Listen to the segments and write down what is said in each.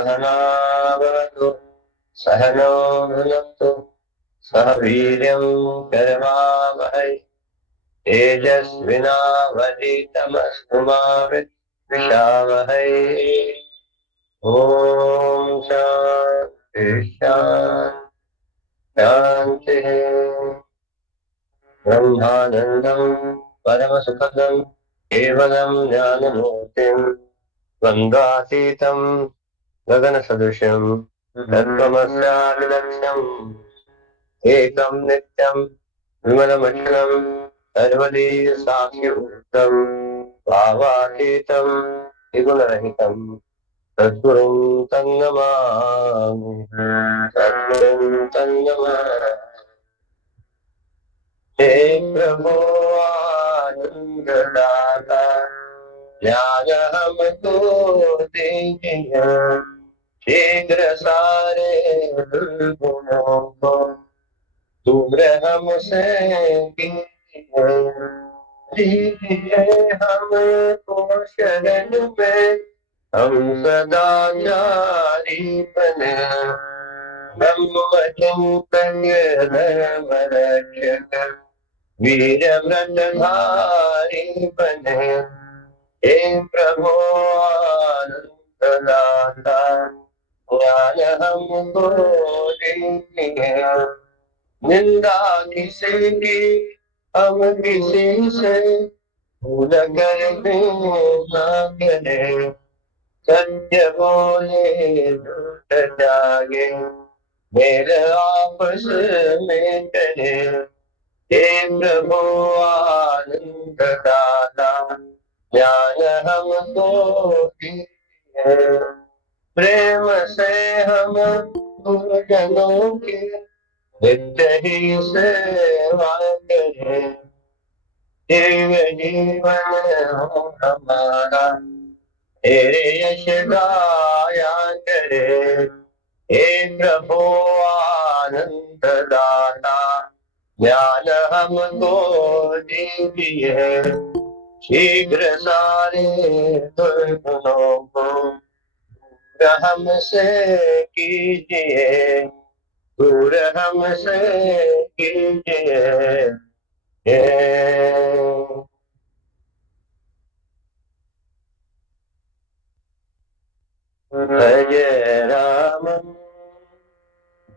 सहनावतु सहनो भुनक्तु सह वीर्यं करवावहै तेजस्विनावधीतमस्तु मा विद्विषावहै। ओम शांति शांति। ब्रह्मानंदं परमसुखदं केवलं ज्ञानमूर्तिं द्वन्द्वातीतं गगनसदृशं तत्त्वमस्यादिलक्ष्यम् एकं नित्यं विमलमचलं सर्वदीयसाक्षिभूतं भावातीतं त्रिगुणरहितं सद्गुरुं तन्नमामि सद्गुरुं तन्नमामि। हे प्रभो आनंददाता ज्ञान हमको दीजिए शीघ्र सारे दुर्गुणों को दूर हमसे कीजिए हमको शरण में हम सदाचारी बने ब्रह्मचिंतन धर्म रक्षक वीर व्रतधारी बने। हे प्रभो आनंददाता ज्ञान हमको दीजिए निंदा किसी की हम किसी से भूल कर भी ना करे सत्य बोले झूठ जागे मेरे आपस में करे। हे प्रभु आनंद दाता ज्ञान हमको दीजिए प्रेम से हम गुरुजनों की नित्य ही सेवा करें दिव्य जीवन हो हमारा तेरे यश गाया करे। हे प्रभु आनंद दाता ज्ञान हमको दीजिए शीघ्र सारे दुर्गुणों को दूर हमसे कीजिए दूर हमसे कीजिए। भज राम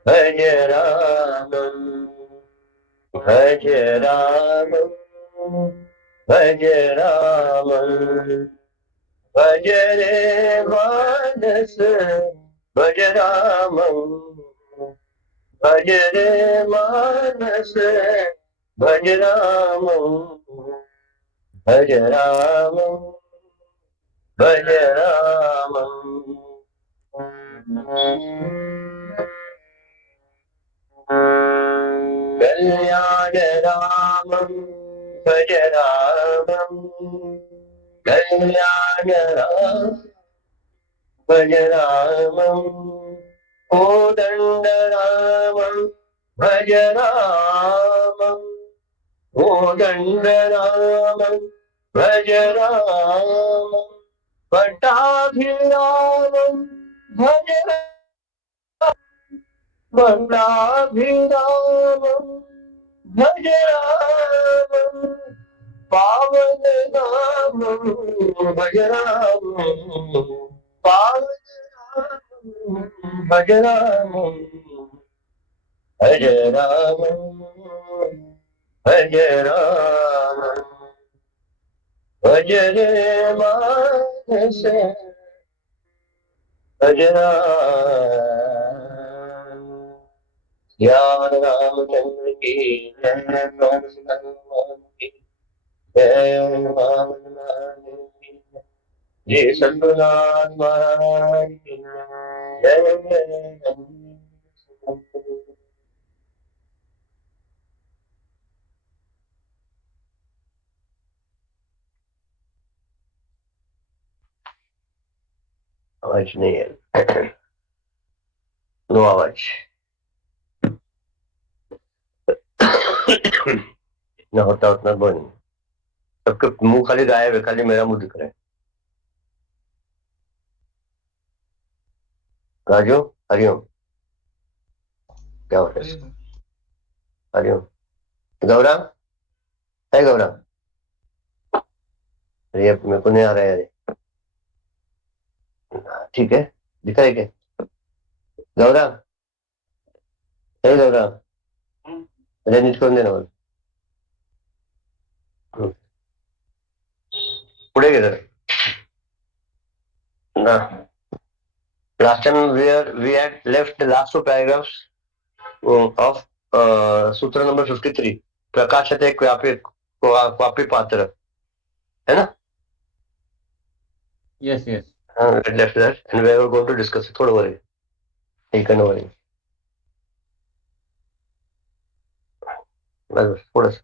भज राम भज राम भज राम भज रे मानस भज राम भज रे मानस भज राम भज राम भज राम। कल्याण राम भज राम कल्याण राम भज राम कोदंड राम भज राम कोदंड राम भज राम पट्टाभिराम भज पट्टाभिराम भज राम पावन नाम भज राम पावन नाम भज राम भज राम भज राम भज रे मानस भज राम। ज्ञान रामचंद्र की जय पवन हनुमान की जय राम की जय सतनाथ महाराज की जय जय। आवाज नहीं है नो आवाज न होता उतना बोल सबके मुंह खाली गायब है खाली मेरा मुंह दिख रहा है। राजू, हरिओम. क्या हो रहा है? हरिओम. गौरव है, गौरव. अरे अब मेरे को नहीं आ रहा है. अरे ठीक है, दिख रहा है क्या? गौरव है, गौरव. अरे नीट करून दे ना मला. पुढे गेलं ना. Last time we had left the last two paragraphs of Sutra number 53. प्रकाशते क्वापी पात्र, है ना? Yes, yes. We had left that and we were going to discuss it. थोडं वरी ठीक आहे ना, वरी बस थोडंस,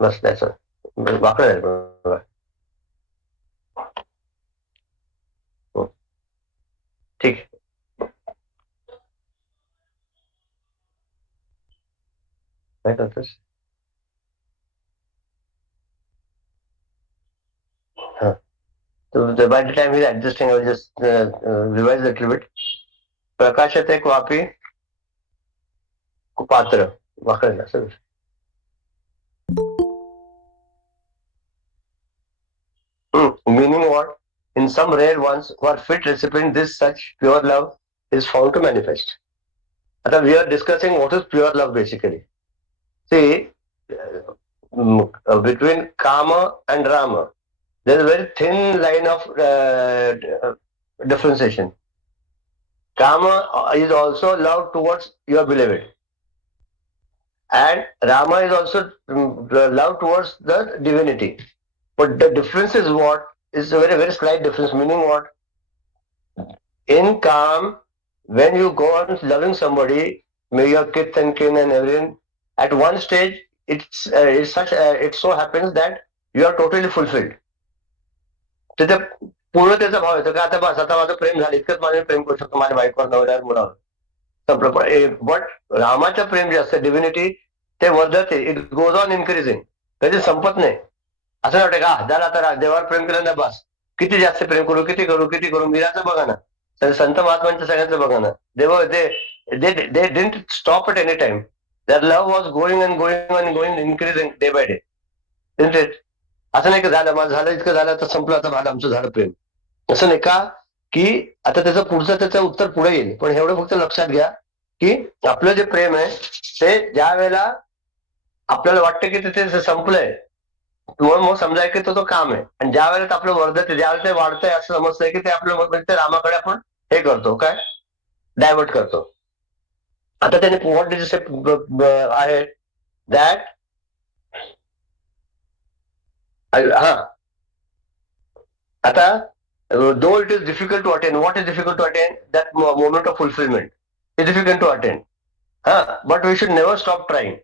बस त्याचं वाकडं आहे बघा. ठीक आहे. काय करतोस? हा. So by the time he's adjusting, I will just revise a little bit. प्रकाशते क्वापी पात्र, वाकडं आहे sir. Meaning what? In some rare ones who are fit recipients, this such pure love is found to manifest. We are discussing what is pure love basically. See, between Kama and Rama, there is a very thin line of differentiation. Kama is also love towards your beloved, and Rama is also love towards the divinity. But the difference is what? Is a very, very slight difference, meaning what? In calm, when you go on loving somebody, may your kith and kin and everything, at one stage, it so happens that you are totally fulfilled. तिथे पूर्णतेचा भाव येतो का आता बस आता माझं प्रेम झालं, इतकंच माझं प्रेम करू शकतो माझ्या बायकोवर, नवऱ्यावर, मुलावर. संपलं. बट रामाचं प्रेम जे असतं डिव्हिनिटी, ते वर्धते. इट गोज ऑन इन्क्रीजिंग, कधी संपत नाही. असं वाटतं का झालं आता देवावर प्रेम केलं ना बस, किती जास्त प्रेम करू, किती करू, किती करू. मीराचं बघा ना, संत महात्मांचं सगळ्यांचं बघा ना. They didn't stop at any time. That love was going and going and going, increasing day by day. असं नाही का झालं माझं झालं इतकं झालं तर संपलं आता माझं आमचं झालं प्रेम. असं नाही का की आता त्याचं उत्तर पुढे येईल. पण एवढं फक्त लक्षात घ्या की आपलं जे प्रेम आहे ते ज्या वेळेला आपल्याला वाटतं की ते संपलंय, मग समजाय की तो काम आहे. आणि ज्या वेळेला आपलं वर्धत, ज्यावेळेला ते वाढतंय असं समजतंय की ते आपलं म्हणजे ते रामाकडे आपण हे करतो, काय डायव्हर्ट करतो. आता त्याने व्हॉट डिड से आहे दॅट हा. आता though it is difficult to attain, what is difficult to attain? That moment of fulfillment is difficult to attain. But we should never stop trying.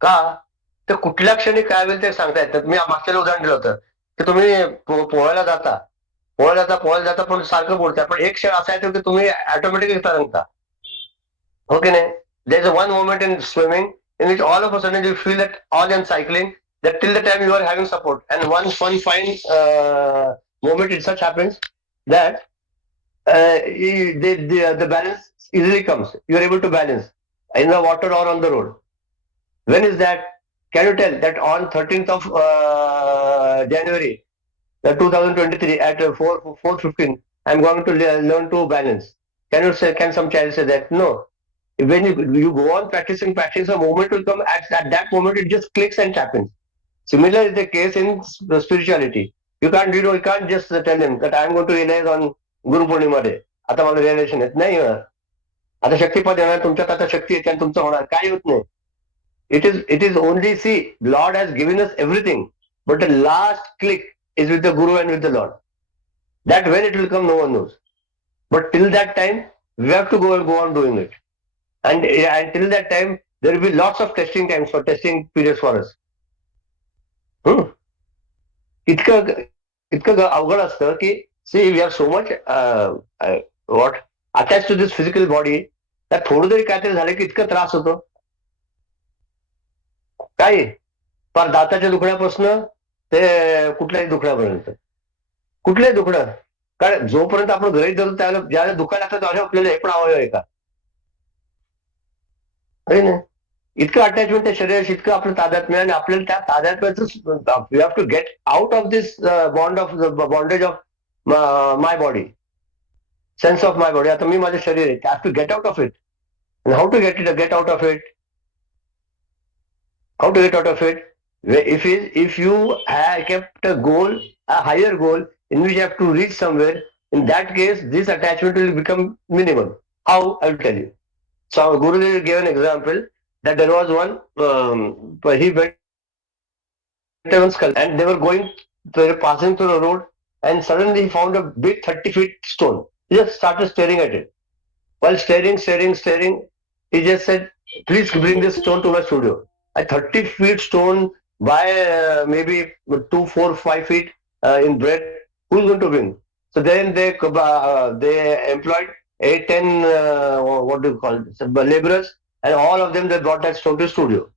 का तर कुठल्या क्षणी काय होईल ते सांगता येतात. मी मागच्या उदाहरण दिलं होतं की तुम्ही पोहायला जाता पण सारखं बोलताय, पण एक क्षण असा येतो की तुम्ही ऑटोमॅटिकली तरंगता, हो की नाही? There is one moment in swimming in which all of a sudden you feel that all in cycling, that till the time you are having support, and one fine moment it such happens that the balance easily comes. You are able to balance in the water or on the road. When is that? Can you tell that on 13th of January 2023 at 4:15 I am going to learn to balance. Can some child say that? No. When you go on practicing, a moment will come. At that moment, it just clicks and happens. Similar is the case in spirituality. You can't just tell him that I am going to realize on Guru Purnima Day. आता मला realisation येत नाही होणार. आता शक्तिपद येणार, तुमच्यात आता शक्ती येते आणि तुमचं होणार, काही होत नाही. It is only, see, Lord has given us everything, but the last click is with the Guru and with the Lord. That when it will come, no one knows. But till that time, we have to go on doing it. And till that time, there will be lots of testing periods for us. इतकं अवघड असतं की see we are so much what attach to this physical body, त्यात थोडं जरी काहीतरी झालं की इतकं त्रास होतो. काय फार दाताच्या दुखण्यापासून ते कुठल्याही दुखण्यापर्यंत, कुठलंही दुखणं कारण जोपर्यंत आपण गृहीत धरतो त्याला ज्याला दुःखाला लागतं त्याला आपल्याला हे पण अवयव आहे का? आहे ना. इतकं अटॅचमेंट त्या शरीराशी, इतकं आपलं तादात्म्य, आणि आपल्याला त्या तादात्म्याचं we have to get out of this bondage of my body, sense of my body. आता मी माझं शरीर आहे, have to get out of it. And how to get out of it? How to get out of it? If you have kept a goal, a higher goal in which you have to reach somewhere, in that case, this attachment will become minimal. How? I will tell you. So Guru gave an example that there was one. He went and they were passing through the road, and suddenly he found a big 30 feet stone. He just started staring at it. While staring, he just said, "Please bring this stone to my studio." A 30 feet stone by maybe 2, 4, 5 feet in breadth. Who's going to bring? So then they employed 8, 10 what do you call it, laborers, and all of them they brought that stone to studio.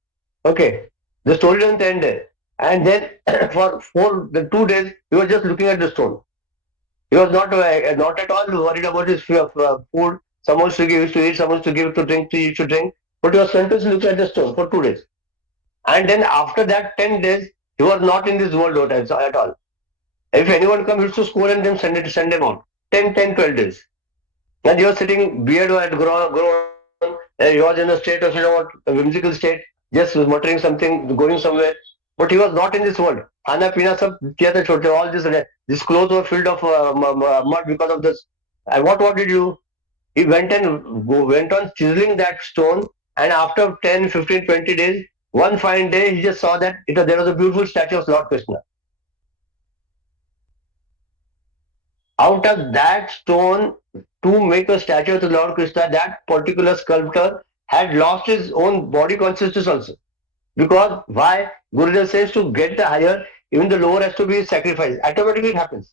Okay, the story doesn't end there. And then for the 2 days, he was just looking at the stone. He was not at all worried about his food. Someone used to give to eat, someone used to give to drink, to eat to drink. But he was continuously looking at the stone for 2 days. And then after that 10 days, he was not in this world at all. If anyone comes, he used to scold and then send them out. 12 days. And he was sitting, beard had grown, and he was in a state of, a whimsical state, just muttering something, going somewhere. But he was not in this world. Khana pina sab kiya tha chote, all this clothes were filled of mud because of this. And what did you? He went on chiseling that stone, and after 10, 15, 20 days, one fine day, he just saw that there was a beautiful statue of Lord Krishna. Out of that stone, to make a statue of the Lord Krishna, that particular sculptor had lost his own body consciousness also. Because why? Gurudev says to get the higher, even the lower has to be sacrificed. Automatically it happens.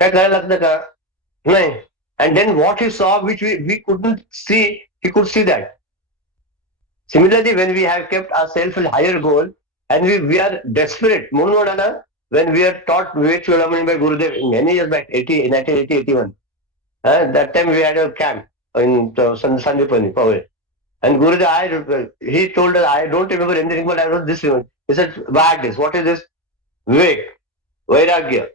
काय करायला लागतं का? नाही. And then what he saw, which we couldn't see, he could see that. Similarly, when we have kept ourselves a higher goal and we are desperate, when we are taught Vivek Chudamani by Gurudev many years back, 1980, 81, that time we had a camp in Sandipani, Poway. And Gurudev, he told us, I don't remember anything, but I wrote this. He said, bad this. What is this? Vivek, Vairagya,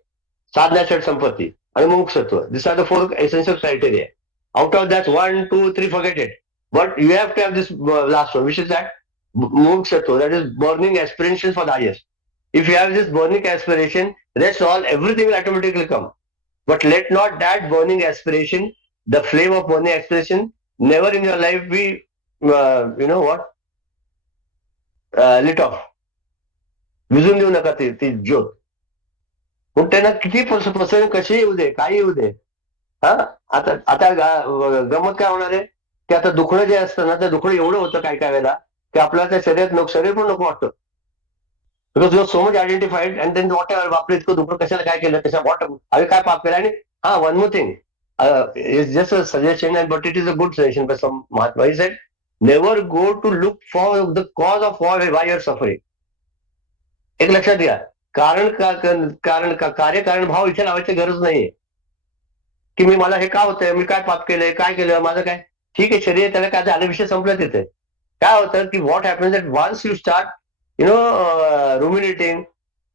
Sadhana Shat Sampatti, and Muksattva. These are the 4 essential criteria. Out of that, 1, 2, 3, forget it. But you have to have this last one, which is that Muksattva, that is burning aspiration for the highest. If you have this burning aspiration, everything will automatically come. But let not that burning aspiration, the flame of burning aspiration, never in your life be, lit off. विझून देऊ नका ती ज्योत. मग त्यांना किती पसरून कशी येऊ दे, काही येऊ दे. आता गमत काय होणार आहे की आता दुखणं जे असतं ना, ते दुखणं एवढं होतं काय वेळेला की आपल्याला त्या शरीर पण नको वाटतं. Because you so much identified and then whatever, बापरे इतकं दुखणं कशाला, काय केलं, कशा वॉट आम्ही काय पाप केलं. आणि one more thing, is just a suggestion, but it is a good suggestion by some mahatma. He said, never go to look for the cause of why your suffering. एक लक्षात घ्या, कार्यकारण भाव इथे लावायची गरज नाहीये की मला हे का होतंय, मी काय पाप केलंय, काय केलं, माझं काय. ठीक आहे, शरीर त्याला काय झालं, विषय संपला तिथे. काय होतं की what happens that once you start ruminating,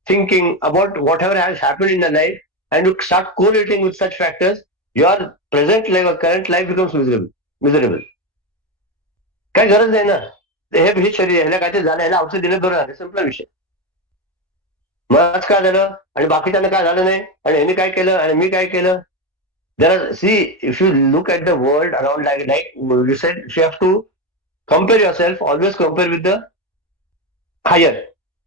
thinking about whatever has happened in the life, and you start correlating with such factors, your present life or current life becomes miserable. काय गरज नाही ना. हे शरीर, ह्याला काय ते झालं, ह्याला औषध दिलं बरं झालं, संपला विषय. मलाच काय झालं आणि बाकीच्यांना काय झालं नाही, आणि ह्याने काय केलं आणि मी काय केलं. if you look at the world around, like you said, you have to compare yourself, always compare with the higher.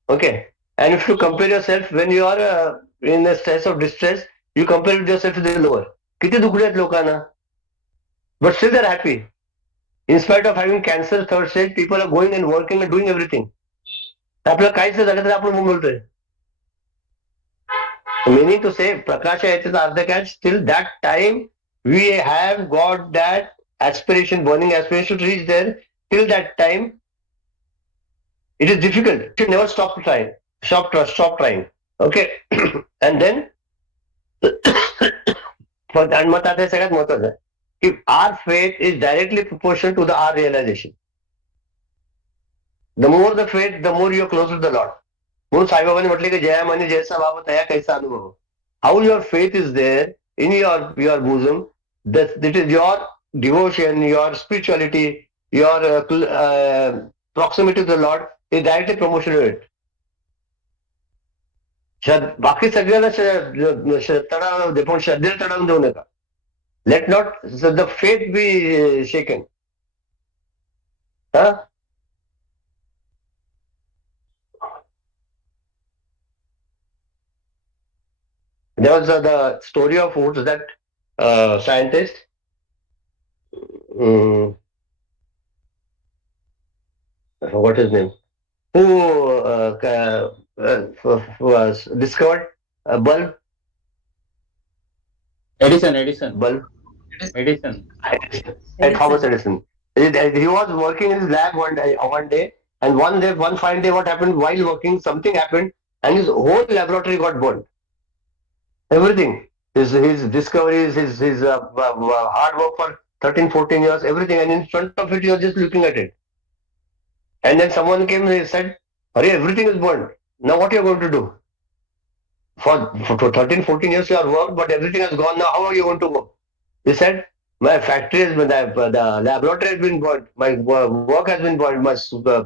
Okay. And if you compare yourself when you are in a stress of distress, you compare with yourself with the lower. किती दुखले आहेत लोकांना, but still they're happy. In spite of having cancer, third stage, people are going and working and doing everything. आपल्याला काहीच झालं तरी आपण बोलतोय. Meaning to say, प्रकाश यायचा अर्थ काय, still that time we have got that aspiration, burning aspiration to reach there. Till that time, it is difficult. You should never stop trying. Stop trying. Okay. And then आणि मग आता सगळ्यात महत्वाचं आहे की our faith is directly proportional to the our realisation. The more the faith the more your close to the lord. म्हणून साईबाबांनी म्हटले की जया माने जैसा भाव तया कैसा अनुभव. How your faith is there in your bosom, that is your devotion, your spirituality, your proximity to the Lord is directly promotion to it. बाकी सगळ्याला तडाव दे पण श्रद्धेला तडावून देऊ नका. Let not the faith be shaken. There was the story of who's that scientist. What his name? Who was discovered a bulb? Edison. Bulb. Edison. Thomas Edison. He was working in his lab one day, and one fine day, what happened while working? Something happened, and his whole laboratory got burned. Everything, his discoveries, his hard work for 13-14 years, everything, and in front of it, you are just looking at it. And then someone came and said, "Hurry, everything is burned. Now what are you going to do? For 13-14 years you have worked, but everything has gone. Now how are you going to work?" He said, "My factory has been, the laboratory has been burned, my work has been burned, my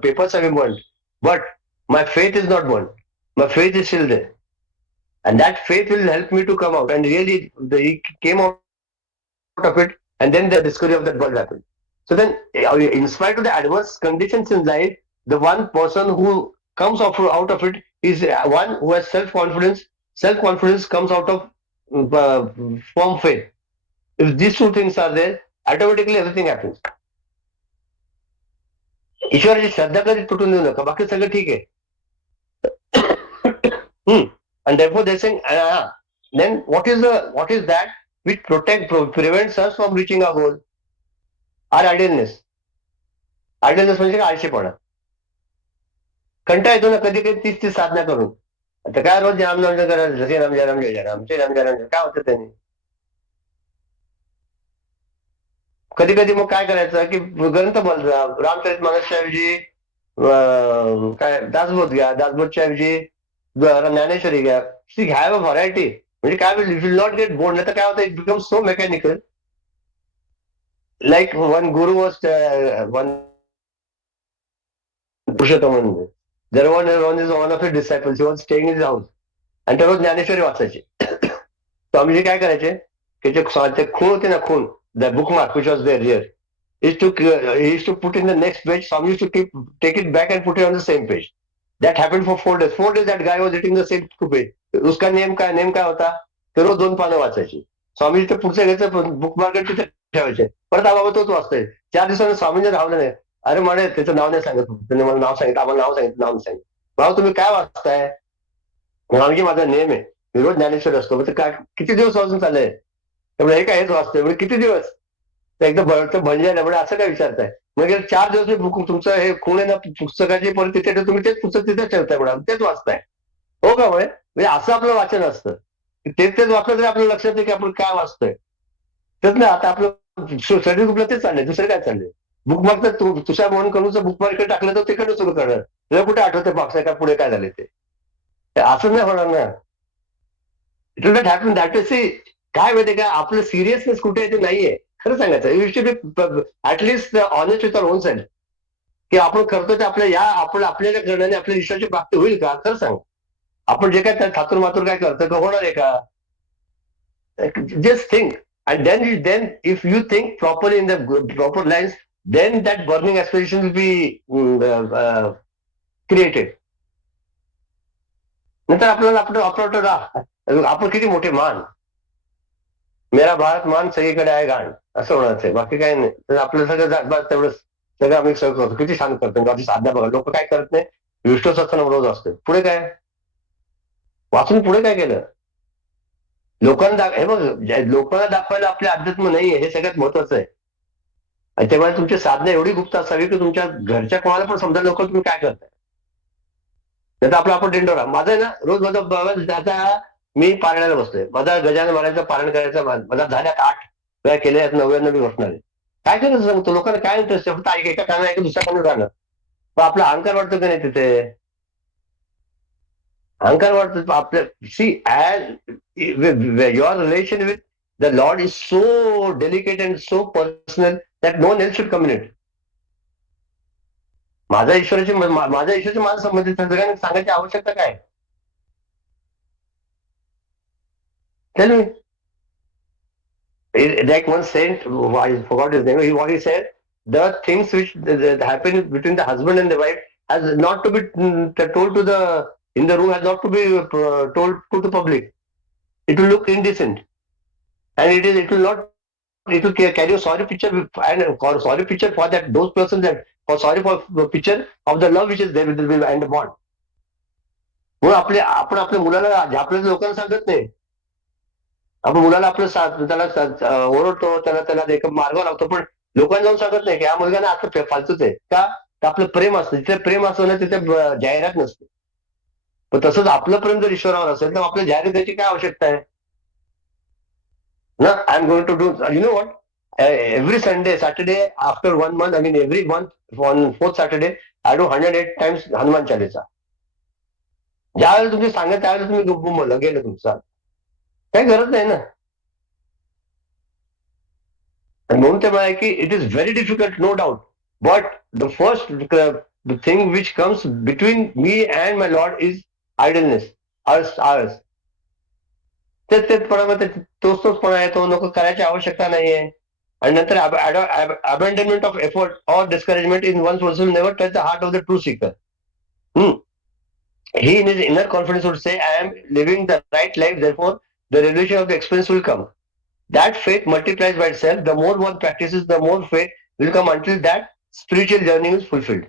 papers have been burned, but my faith is not burned. My faith is still there. And that faith will help me to come out." And really, he came out of it, and then the discovery of that bulb happened. So then, in spite of the adverse conditions in life, the one person who comes out of it is one who has self-confidence. Self-confidence comes out of firm faith. If these two things are there, automatically everything happens. ईश्वराची श्रद्धा कधी तुटून देऊ नका, बाकी सगळं ठीक आहे. And therefore they're saying, then what is that which prevents us from reaching our goal? Our idleness. Idleness म्हणजे काय? आळशीपणा. कंटाळा येतो ना कधी कधी 30 साधना करून. आता काय रोज राम करायचं, जय राम जय राम जय राम जय राम जय राम, काय होतं त्याने? कधी कधी मग काय करायचं की ग्रंथ बोलचा रामचरित मानसच्याऐवजी काय दासबोध घ्या, दासबोधच्या ऐवजी ज्ञानेश्वरी घ्या. घ्या व्हरायटी. म्हणजे काय विल नॉट गेट बोर्ड. नाही तर काय होतं, it become so mechanical. Like one guru was one Purushottam. There one of his disciples, he was staying in his house, आणि ते रोज ज्ञानेश्वरी वाचायचे. स्वामीजी काय करायचे की ते खूण होते ना, खूण, the bookmark which was there here, he used to put in the next page. Swami used to take it back and put it on the same page. That happened for 4 days. 4 days that guy was eating the same page. उसका name काय होता, ते रोज 2 पानं वाचायची. स्वामीजी ते पुढचं घ्यायचं, bookmark तिथे ठेवायचे. परत बाबा तोच वाचतोय. 4 दिवसांनी स्वामींनी धावलं नाही. अरे म्हणे त्याचं नाव नाही सांगत, त्याने मला नाव सांगितलं, आम्हाला नाव सांगितलं. भाऊ तुम्ही काय वाचताय? स्वामीजी माझा नेम आहे, मी रोज ज्ञानेश्वर असतो. म्हणजे काय किती दिवस वाजून चाललंय? त्यामुळे हे काय हेच वाचतोय. म्हणजे किती दिवस? एकदम भंजायला म्हणजे असं काय विचारताय? म्हणजे 4 दिवस मी तुमचं हे खूण आहे ना पुस्तकाची, परत तिथे तुम्ही तेच पुस्तक तिथेच ठेवताय म्हणा, तेच वाचताय. हो का? म्हणजे असं आपलं वाचन असतं. तेच वाचलं तरी आपल्याला लक्षात येतं की आपण काय वाचतोय. तेच ना, आता आपलं स्टडी ग्रुपला तेच चाललंय, दुसरं काय चाललंय? बुकमार्क तर तुषार मोहन करूचं बुकमार्क टाकलं तर तिकडे सुरू करणार. तुला कुठे आठवते मागचं का पुढे काय झाले ते? असं नाही होणार ना. It will not happen that is. काय माहिती का, आपलं सिरियसनेस कुठे आहे ते नाहीये. खरं सांगायचं, you should be at least honest with your on self, की आपण करतो ते आपल्याला करण्याने आपल्या ईश्वराची प्राप्ती होईल का? खरं सांग. आपण जे काय थातूर मातूर काय करतो का होणार आहे का? Just think. And then if you think properly in the proper lines, then that burning aspiration will be created. नंतर आपल्याला आपण किती मोठे मान, मेरा भारत मान सगळीकडे आहे गाण, असं होणार आहे. बाकी काही नाही. तर आपलं सगळं तेवढं सगळं आम्ही सगळं करतो. किती छान करतो आधी साधना बघा. लोक काय करत नाही, विष्णू सत्संग रोज असते. पुढे काय वाचून पुढे काय केलं? लोकांना हे बघ, लोकांना दाखवायला आपले अध्यात्म नाहीये, हे सगळ्यात महत्वाचं आहे. आणि तेव्हा तुमची साधना एवढी गुप्त असावी की तुमच्या घरच्या कोणाला पण समजा लोक तुम्ही काय करताय. त्याचा आपण दिंडोरा माझं आहे ना, रोज माझा आता मी पारण्याला बसलोय, माझा गजानन महाराजांचं पारायण करायचं, माझा झाल्यात 8 वेळा केले, 9व्या मी बसणार आहे. काय करायचं सांगतो, लोकांना काय इंटरेस्ट आहे, फक्त एका काना ऐकून दुसऱ्या कानावर जाणं. पण आपला अहंकार वाटतो की नाही तिथे, अहंकार वाटतो आपल्या. See as your relation with the lord is so delicate and so personal that no one else should come in it. माझ्या ईश्वराची माझा संबंधित सांगायची आवश्यकता काय? Tell me. Like one saint, I forgot his name, what he said, the things which that happen between the husband and the wife has not to be told to the in the room, has not to be told to the public. It will look indecent, and it will not, it will carry a sorry picture, and sorry picture for that those persons, that for sorry for the picture of the love which is there with the and the bond. म्हणून आपण आपल्या मुलाला आपल्या लोकांना सांगत नाही. आपण मुलाला आपलं त्याला ओरडतो, त्याला एक मार्ग लावतो, पण लोकांना जाऊन सांगत नाही की या मुलगाने आता फालतूच आहे का. आपलं प्रेम असतं, जिथे प्रेम असतं ना तिथे जाहिरात नसते. पण तसंच आपलं प्रेम जर ईश्वरावर असेल तर आपल्या जाहिरात द्यायची काय आवश्यकता आहे ना. I am going to do, you know what, every Sunday, Saturday, after 1 month, I mean every month on 4th Saturday, I do 108 times Hanuman Chalisa. ज्यावेळेला तुम्ही सांगा त्यावेळेला तुम्ही गुप्प गेलं तुमचं, काही गरज नाही ना. म्हणून ते मला की it is very difficult, no doubt, but the first thing which comes between me and my lord is idleness, आळस. तेचपणामध्ये तोचपणा आहे, तो नको करायची आवश्यकता नाहीये. आणि नंतर abandonment of effort or discouragement in one person never touch the heart of the true seeker. He in his inner confidence would say, I am living the right life, therefore the revelation of the experience will come. That faith multiplies by itself. The more one practices, the more faith will come until that spiritual journey is fulfilled.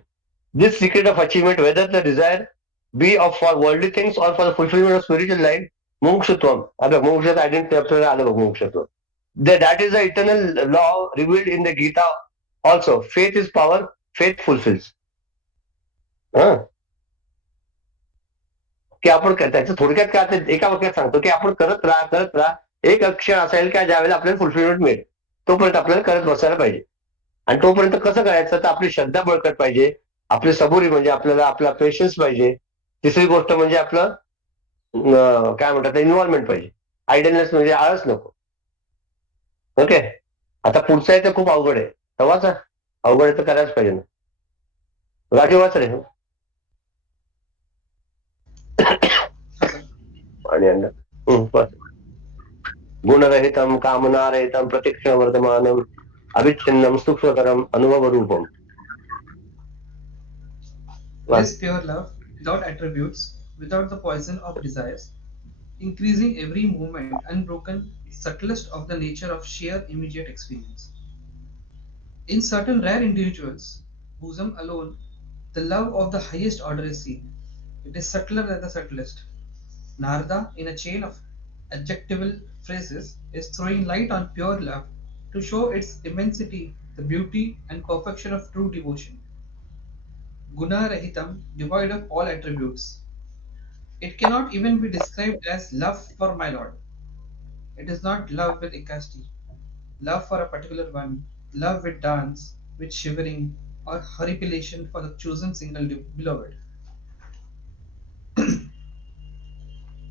This secret of achievement, whether the desire be of for worldly things or for the fulfillment of spiritual life, mumukshutvam. Mumukshut, I didn't tell mumukshutvam. That is the eternal law revealed in the Gita also. Faith is power, faith fulfills. की आपण त्याचं थोडक्यात काय ते एका वाक्यात सांगतो की आपण करत राहा. एक अक्षर असेल का ज्यावेळेला आपल्याला फुलफिलमेंट मिळेल, तोपर्यंत आपल्याला करत बसायला पाहिजे. आणि तोपर्यंत कसं करायचं, तर आपली श्रद्धा बळकट पाहिजे, आपली सबुरी म्हणजे आपल्याला आपला पेशन्स पाहिजे. तिसरी गोष्ट म्हणजे आपलं काय म्हणतात इन्व्हॉल्वमेंट पाहिजे. आयडलनेस म्हणजे आळस नको. ओके, आता पुढचं आहे तर खूप अवघड आहे, तेव्हाच अवघड आहे तर करायच पाहिजे ना. राजू वाच रे. आणि गुणरहितं कामनारहितं प्रतीक्षणवर्धमानं अविच्छिन्नं सूक्ष्मतरं अनुभवरूपम्. It is pure love, without attributes, without the poison of desires, increasing every moment, unbroken, subtlest of the nature of sheer immediate experience. In certain rare individuals, bosom alone, the love of the highest order is seen. It is subtler than the subtlest. Narada, in a chain of adjectival phrases, is throwing light on pure love to show its immensity, the beauty and perfection of true devotion. Guna Rahitam, devoid of all attributes. It cannot even be described as love for my Lord. It is not love with ecstasy, love for a particular one, love with dance, with shivering, or horripilation for the chosen single beloved.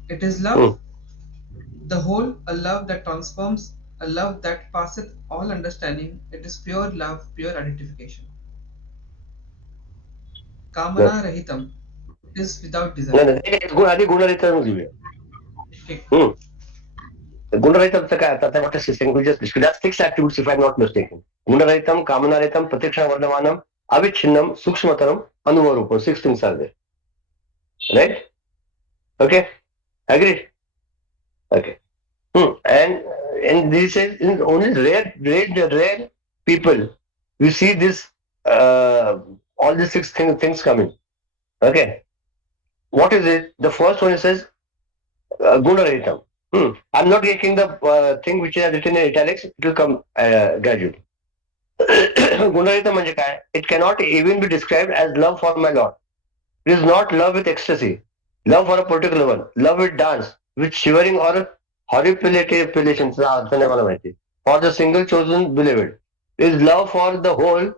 It is love, the whole, a love that transforms, a love that passeth all understanding. It is pure love, pure identification. Kamana Rahitam, it is without desire. नाही, आधी गुणरहितं घेऊया. Okay. गुणरहितं काय आता वाटतं six attributes if I not mistaken. गुणरहितं कामनारहितं प्रत्यक्षवर्धमानं अविच्छिन्नं सूक्ष्मतरं अनुभवरूपं. 6 things are there, right? Okay, agree? Okay. And this is only rare people we see this all these 6 things coming. Okay, what is it? The first one, it says Gunarahitam. I'm not taking the thing which is written in italics. It will come gradually. Gunarahitam म्हणजे काय? It cannot even be described as love for my Lord. It is not love with ecstasy, love for a particular one, love with dance, with shivering or horripilation अर्थ नाही मला माहिती. For the single chosen beloved is love for the whole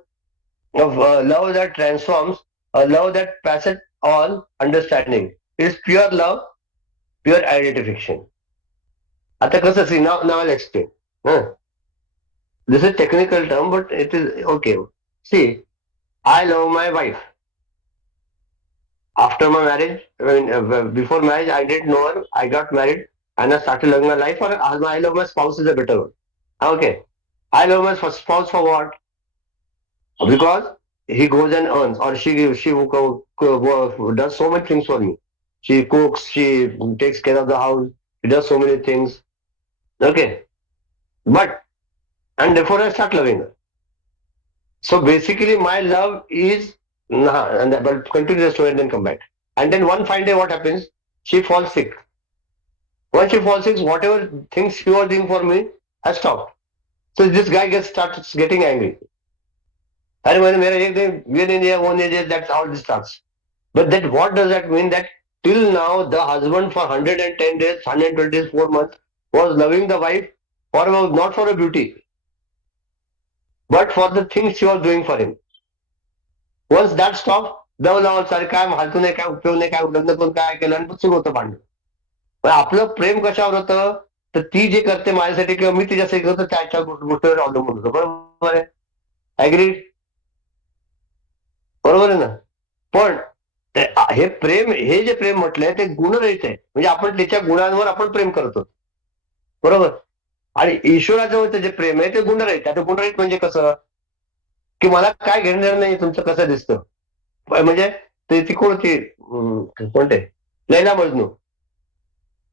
of love that transforms, a love that passes all understanding. It is pure love, pure identification. आता कसं see now I'll explain. Huh? This is technical term, but it is okay. See, I love my wife. After my marriage, before marriage, I didn't know her. I got married and I started loving my life. Or I love my spouse is a better word. Okay. I love my spouse for what? Because he goes and earns, or she does so many things for me. She cooks, she takes care of the house, she does so many things. Okay. But, and therefore I start loving her. So basically, my love is, and but continue the story and then come back. And then one fine day, what happens? She falls sick. Once she falls sick, whatever things she was doing for me has stopped. So this guy starts getting angry. And when that's how this starts. But that what does that mean? That till now the husband for 110 days, 120 days, 4 months was loving the wife for not for her beauty, but for the things she was doing for him. Once that stopped, दवला सारे काय फालतू नाही, काय उपयोग नाही, काय लग्न करून काय केलं, आणि सुरू होतं भांडण. पण आपलं प्रेम कशावर होतं? तर ती जे करते माझ्यासाठी किंवा मी तिच्यासाठी करतो त्याच्या गोष्टीवर अवलंबून होतं. बरोबर आहे? ऍग्री? बरोबर आहे ना? पण हे प्रेम, हे जे प्रेम म्हटलंय ते गुणरहित आहे. म्हणजे आपण त्याच्या गुणांवर आपण प्रेम करतो. बरोबर? आणि ईश्वराचं होतं जे प्रेम आहे ते गुणरहित. आता गुणरहित म्हणजे कसं? की मला काय घेणार नाही तुमचं कसं दिसतं. म्हणजे ती कोण होती, कोणते, लैला मजनू.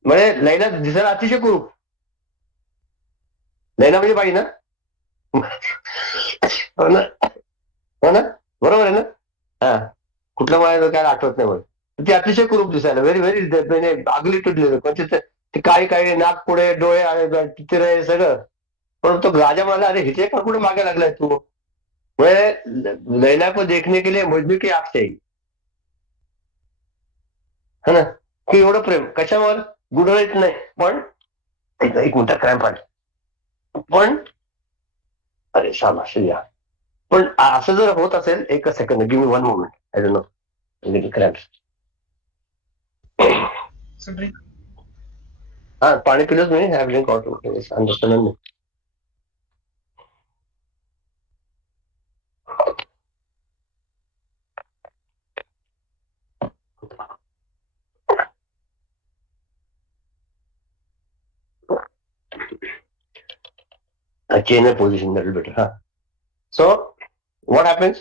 म्हणजे लैला दिसायला अतिशय कुरूप. लैला म्हणजे बाई ना? हो ना, हो ना, बरोबर आहे ना? हा, कुठलं मला काय आठवत नाही. मला ती अतिशय कुरूप दिसायला, व्हेरी व्हेरी अगली टू म्हणजे ते काही काही नाक पुढे, डोळे तिथे सगळं. पण तो राजा म्हणाला, अरे हिचे का कुठे मागे लागलाय तू? लैला को देखने के लिए मजनू की आंख चाहिए, है ना? की एवढं प्रेम कशावर? गुणरहित नाही. पण एक मिनिट क्रॅम्प आले. पण अरे शाबाशी या. पण असं जर होत असेल, एक second, give me one moment. I don't know cramp. So drink. हा, पाणी पिलंच मी, have drink water, understand. Change position little better. हा, सो व्हॉट हॅपन्स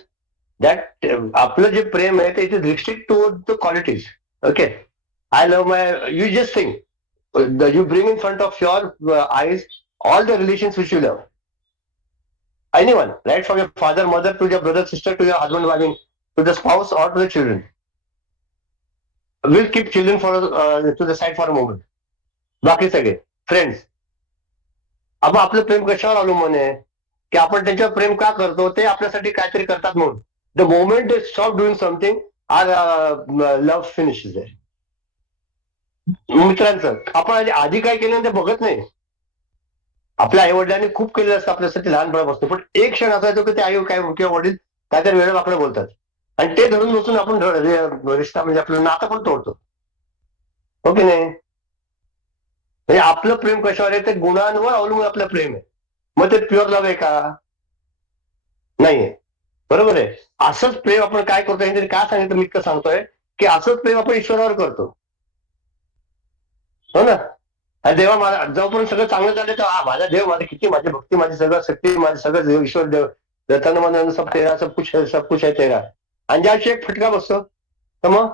दॅट आपलं जे प्रेम आहे ते it is restrict to the qualities. Okay, I love my, you just think, you bring in front of your eyes all the relations which you love. Anyone, right from your father, mother, to your brother, sister, to your husband, I mean, to the spouse or to the children. We'll keep children for to the side for a moment. बाकी सगळे friends. अब आपलं प्रेम कशावर अवलंबून आहे? की आपण त्यांच्यावर प्रेम का करतो? ते आपल्यासाठी काहीतरी करतात म्हणून. The moment they stop doing something, our love finishes there. मित्रांचं आपण आधी काय केलं ते बघत नाही. आपल्या आई वडिलांनी खूप केलेलं असतं आपल्यासाठी लहानपणापासून, पण एक क्षण असा येतो की ते आई काय किंवा वडील काहीतरी वेळ वाकडं बोलतात आणि ते धरून बसून आपण रिश्ता म्हणजे आपलं नातं पण तोडतो. हो की नाही? म्हणजे आपलं प्रेम कशावर आहे? ते गुणांवर अवलंबून आपलं प्रेम आहे. मग ते प्युअर लव्ह आहे का? नाहीये. बरोबर आहे. असंच प्रेम आपण काय करतो, हे काय सांगितलं मी इतकं सांगतोय की असंच प्रेम आपण ईश्वरावर करतो. हो ना? आणि देवा मला जोपर्यंत सगळं चांगलं चाललं तर माझा देव, माझी किती, माझी भक्ती, माझी सगळं शक्ती, माझं सगळं देव, ईश्वर देव, रतन मन सब तेरा, सब कुछ है तेरा. आणि ज्या एक फटका बसतो तर मग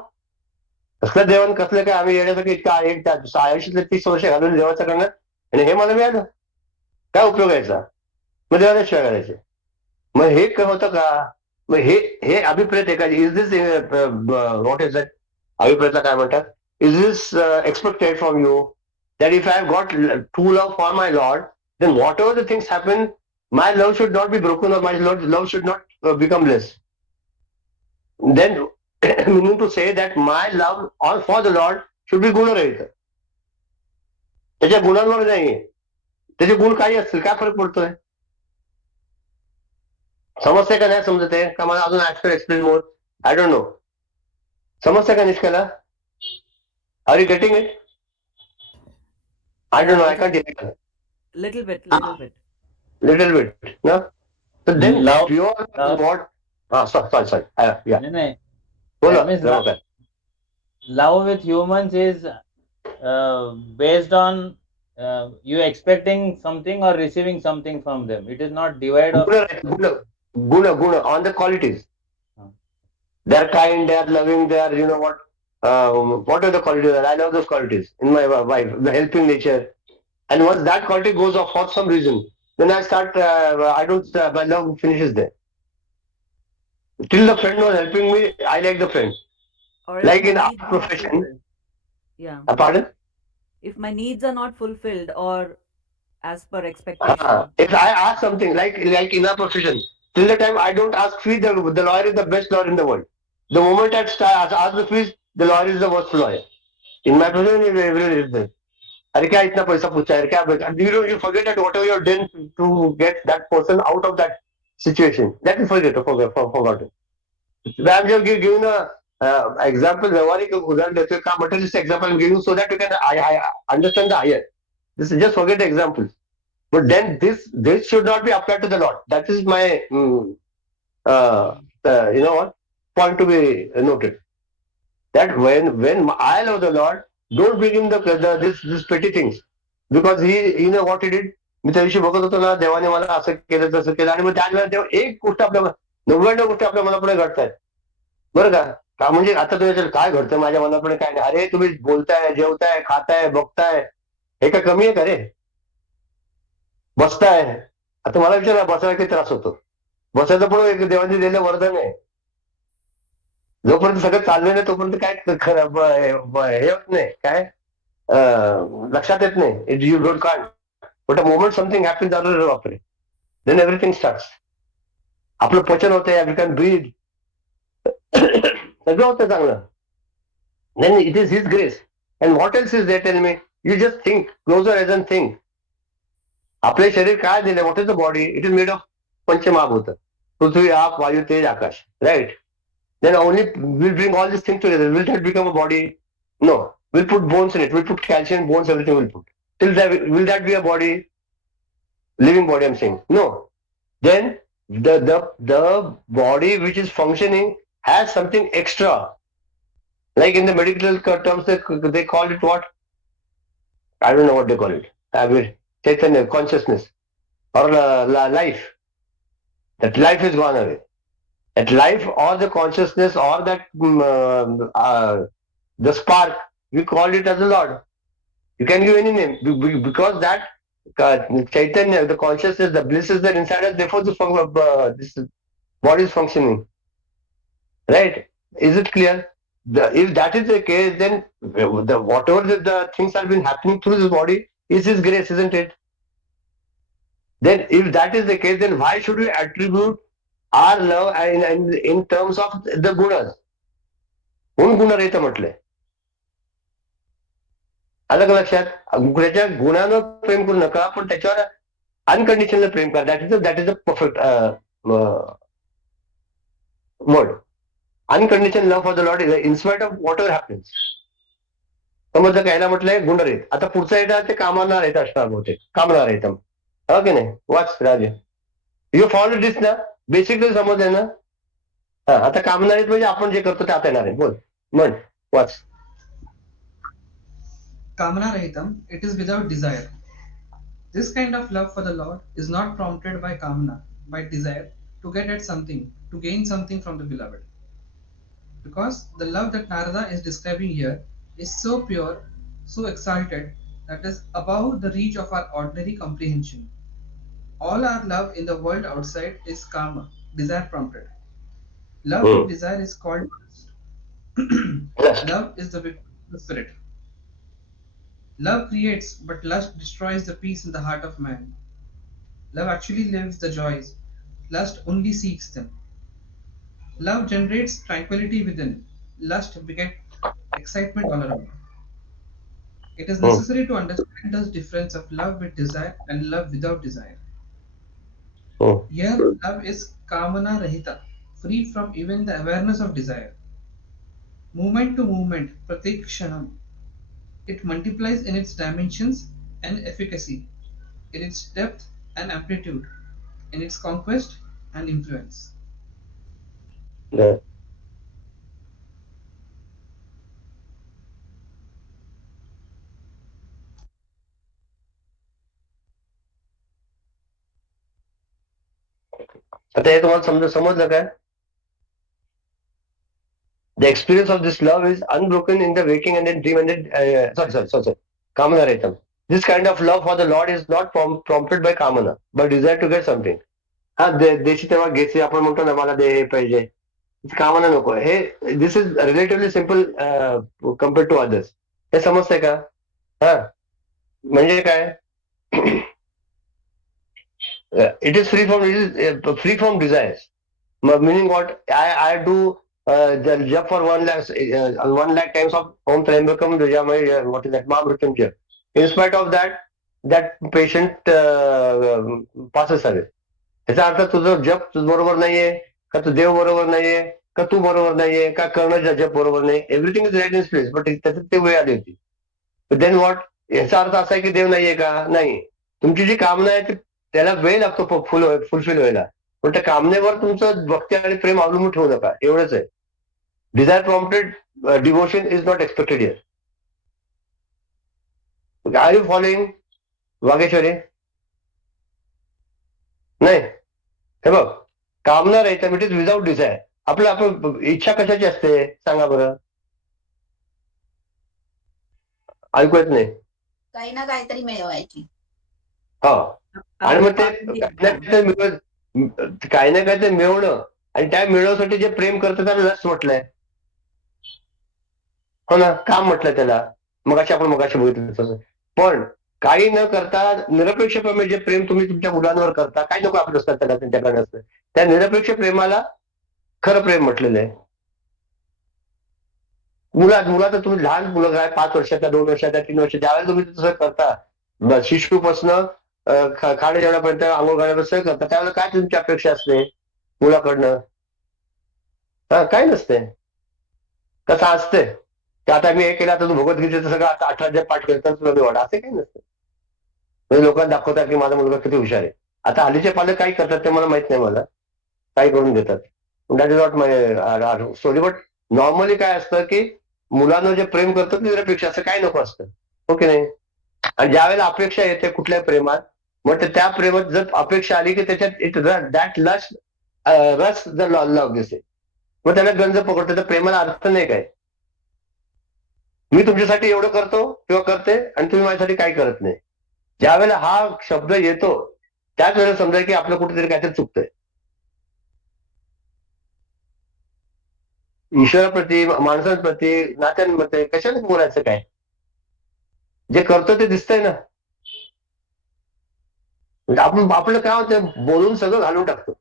कसलं देवान कसलं काय, आम्ही येण्यासाठी इतकं आयुष्यातले 30 वर्ष घालून देवाचं करणार आणि हे मला मिळालं, काय उपयोग यायचा? मग देवाला शिवाय करायचे. मग हे होतं का? मग हे हे अभिप्रेत आहे का? Is this what is that? अभिप्रेतला काय म्हणतात? Is this expected from you that if I have got true love for my Lord, then whatever the things happen, my love should not be broken or my love should not become less. Then, meaning to say that my love for the Lord should be guna rahita. त्याच्या गुणांवर नाहीये. त्याचे गुण काही असतील, काय फरक पडतोय? समस्या का नाही समजत आहे का? मला अजून explain more. I don't know. समस्या का निष्काला? Are you getting it? I don't know. Yeah, I little can't bit, hear. little bit, little bit. Little bit. No? So then Love, pure love. what? Sorry. Yeah. No, no. बोलो That means Ramakant. love with humans is based on you expecting something or receiving something from them. It is not divide of. गुण on the qualities. Uh, They are kind, they are loving, they are, you know what? What are the qualities? I love those qualities in my wife, the helping nature. And once that quality goes off for some reason, then I start, I don't, my love finishes there. Till the friend was helping me, I like the friend. Or if Like my in our needs are not profession, fulfilled. Yeah. pardon? If my needs are not fulfilled or as per expectation. If I ask something like in our profession, till the time I don't ask fee, the lawyer is the best lawyer in the world. The moment I start ask the fees, the lawyer is the worst lawyer. In my profession, everyone is there. अरे क्या इतना पैसा पूछा है क्या? You forget that whatever you're done to get that person out of that situation, that you forgotten. I'm just giving a example. व्यवहारिक उदाहरण देतोय का? Materialist example I'm giving so that you can I understand the higher. This is just forget the example. But then this should not be applied to the Lord. That is my you know what point to be noted. That when I love the Lord, don't bring him the this petty things, because he know what he did. मी त्या दिवशी बघत होतो ना, देवाने मला असं केलं तसं केलं, आणि मग त्यावेळेला देव एक गोष्ट आपल्या 99 गोष्टी आपल्या मनापुढे घडतायत बरं का. का म्हणजे आता तुम्ही काय घडतं माझ्या मनापुढे? काय नाही. अरे तुम्ही बोलताय, जेवताय, खाताय, बघताय, हे काय कमी आहे का रे? बसताय. आता मला विचारा, बसायला किती त्रास होतो? बसायचं पण एक देवाने दिलेलं वरदान आहे. जोपर्यंत सगळं चाललं नाही तोपर्यंत काय खरं हे होत नाही, काय लक्षात येत नाही. You don't can't. But a moment something happens, अरे बापरे, देन एव्हरीथिंग स्टार्ट्स. आपलं पचन होतंय, वी कॅन ब्रीद, सगळं होतं चांगलं. Then it is his grace. And what else is there? Tell me. You just think closer as an think. आपले शरीर काय दिले? What is the body? It is made of पंचमहाभूत, पृथ्वी, आप, वायू, तेज, आकाश, right? Then only we'll bring all these things together. Will that become a body? No. We'll put bones in it. We'll put calcium, bones, everything we'll put. Till that, will that be a body? Living body, I'm saying. No. Then the body which is functioning has something extra. Like in the medical terms, they call it what? I don't know what they call it. I mean, Chaitanya, consciousness, or life. That life is gone away. That life or the consciousness or that the spark, we call it as a Lord. You can give any name, because that Chaitanya, the consciousness, the bliss is there inside us. Therefore, this body is functioning. Right? Is it clear? If that is the case, then whatever the things have been happening through this body is His grace, isn't it? Then, if that is the case, then why should we attribute our love in terms of the gunas? म्हणून गुणरहित म्हटलंय. आलं का लक्षात? त्याच्या गुणानं प्रेम करू नका, पण त्याच्यावर अनकंडिशनल प्रेम करा. That is a perfect word. Unconditional love for the lord is in spite of what ever happens. समजलं का? याला म्हटलंय गुणरहित. आता पुढचा येतात ते कामणार आहेत असणार बहुतेक. कामणार आहेत, हो की नाही? वाच राजे. यू फॉलो दिस ना? बेसिकली समजलंय ना? हा, आता कामणारीत म्हणजे आपण जे करतो ते आता येणार आहे. बोल, म्हण, वाच. Kamana Rahitam, it is without desire. This kind of love for the Lord is not prompted by kamana, by desire to get at something, to gain something from the beloved. Because the love that Narada is describing here is so pure, so exalted, that is above the reach of our ordinary comprehension. All our love in the world outside is kama, desire prompted. Love with desire is called lust. Love is the victim of the spirit. Love creates, but lust destroys the peace in the heart of man. Love actually lives the joys. Lust only seeks them. Love generates tranquility within. Lust begets excitement all around. It is necessary to understand the difference of love with desire and love without desire. Here, love is kamana rahita, free from even the awareness of desire. Movement to movement, pratikshanam. It multiplies in its dimensions and efficacy, in its depth and amplitude, in its conquest and influence. Yeah. आता हे तुम्हाला समजलं काय? The experience of this love is unbroken in the waking and in dream and in, sorry. Kamana Raitam. This kind of love for the Lord is not prompted by Kamana, but desire to get something. हा देशी तेव्हा घ्यायचे आपण म्हणतो ना मला दे हे पाहिजे कामाला नको हे this is relatively simple compare to others हे समजतंय का हा म्हणजे काय it is free from desires meaning what I do the jab for 1 lakh times of Om Trambakam Dujamay what is that Mahamrityunjay. In spite of that, that patient passes away. याचा अर्थ तुझं जप बरोबर नाहीये का तू देव बरोबर नाहीये का तू बरोबर नाहीये का करणं जप बरोबर नाही everything is right in place but त्याच्यात ते वेळ आली होती देन व्हॉट याचा अर्थ असा आहे की देव नाहीये का नाही तुमची जी कामना आहे त्याला वेळ लागतो फुलफिल व्हायला पण त्या कामनेवर तुमचं भक्ती आणि प्रेम अवलंबून ठेवू नका एवढंच आहे desire prompted devotion is not expected here are you following Vageshwari नाही हे बघ कामना राहायचं इट इज विदाउट डिझायर आपण इच्छा कशाची असते सांगा बरं ऐकू येत नाही काही ना काहीतरी मिळवायची हा आणि मग ते काही ना काही ते मिळवणं आणि त्या मिळवण्यासाठी जे प्रेम करतं त्याला लस म्हटलंय हो ना काम म्हटलं त्याला आपण मगाशी बघितलं तसं पण काही न करता निरपेक्षपणे जे प्रेम तुम्ही तुमच्या मुलांवर करता काय नको आपलं असतात त्याला त्यांच्याकडे असतं त्या निरपेक्ष प्रेमाला खरं प्रेम म्हटलेलं आहे मुलाचं तुम्ही लहान मुलं काय 5 वर्षाच्या 2 वर्षाच्या 3 वर्षाच्या ज्यावेळेला तुम्ही तसं करता शिशूपासनं खाणे जेवणापर्यंत आंघोळ घालण्यापासून करता त्यावेळेला काय तुमची अपेक्षा असते मुलाकडनं हा काय नसते कसं असते की आता मी हे केलं आता तू भगवद्गीतेचं सगळं आता 18 अध्याय पाठ करतात तुला मी वाटा असे काही नसतं म्हणजे लोकांना दाखवतात की माझा मुलगा किती हुशार आहे आता हल्लीचे पालक काय करतात ते मला माहित नाही मला काय करून देतात that is not my story but normally काय असतं की मुलांना जे प्रेम करतात त्यापेक्षा असं काय नको असतं हो की नाही आणि ज्या वेळेला अपेक्षा येते कुठल्याही प्रेमात मग त्या प्रेमात जर अपेक्षा आली की त्याच्यात इट दॅट रस द लव्ह दिसे मग त्याला गंज पकडतो त्या प्रेमाला अर्थ नाही काय मी तुमच्यासाठी एवढं करतो किंवा करते आणि तुम्ही माझ्यासाठी काही करत नाही ज्या वेळेला हा शब्द येतो त्याच वेळेला समजा की आपलं कुठेतरी काहीतरी चुकतंय ईश्वराप्रती माणसांप्रती नात्यांमध्ये कशाला बोलायचं काय जे करतो ते दिसतंय ना आपण आपलं काय होतं बोलून सगळं घालून टाकतो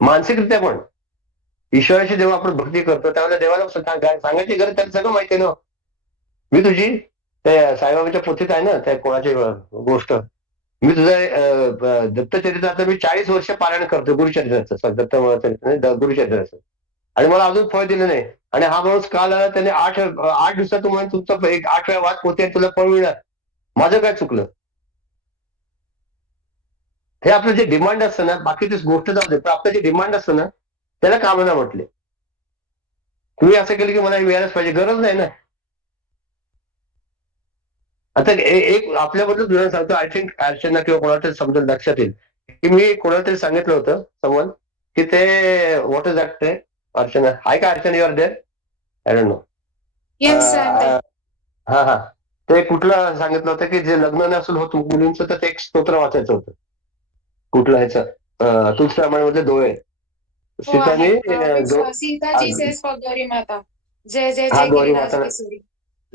मानसिकरित्या पण ईश्वराची जेव्हा आपण भक्ती करतो त्यावेळेला देवाला सांगायची गरज त्याला सगळं माहिती आहे ना मी तुझी त्या साईबाबाच्या पोथीत आहे ना त्या कोणाची गोष्ट मी तुझं दत्तचरित्राचं मी 40 वर्ष पारायण करतो गुरुचरित्राचं गुरुचरित्राचं आणि मला अजून फळ दिलं नाही आणि हा माणूस काल आला त्याने 8 दिवसात तुम्हाला तुमचा एक 8 वेळा वाद पोथी तुला फळ मिळणार माझं काय चुकलं हे आपलं जे डिमांड असतं ना बाकीची गोष्ट जाऊ दे पण आपलं जे डिमांड असतं ना त्याला कामना म्हटले तुम्ही असं केलं की मला मिळायलाच पाहिजे गरज नाही ना आता एक आपल्याबद्दल उदाहरण सांगतो आय थिंक अर्चना किंवा कोणाला तरी समजा लक्षात येईल की मी कोणाला तरी सांगितलं होतं समवन की ते व्हॉट इज दॅट ते अर्चना हाय का Archana you're there I don't know हा ते कुठलं सांगितलं होतं की जे लग्न नसेल होत मुलींचं तर ते एक स्तोत्र वाचायचं होतं कुठलं ह्याचं तुलसीरामायणामधले डोळे सीताने सीताजी सेज फॉर गौरी माता जय जय हा जय गौरी गिरिराज माता किशोरी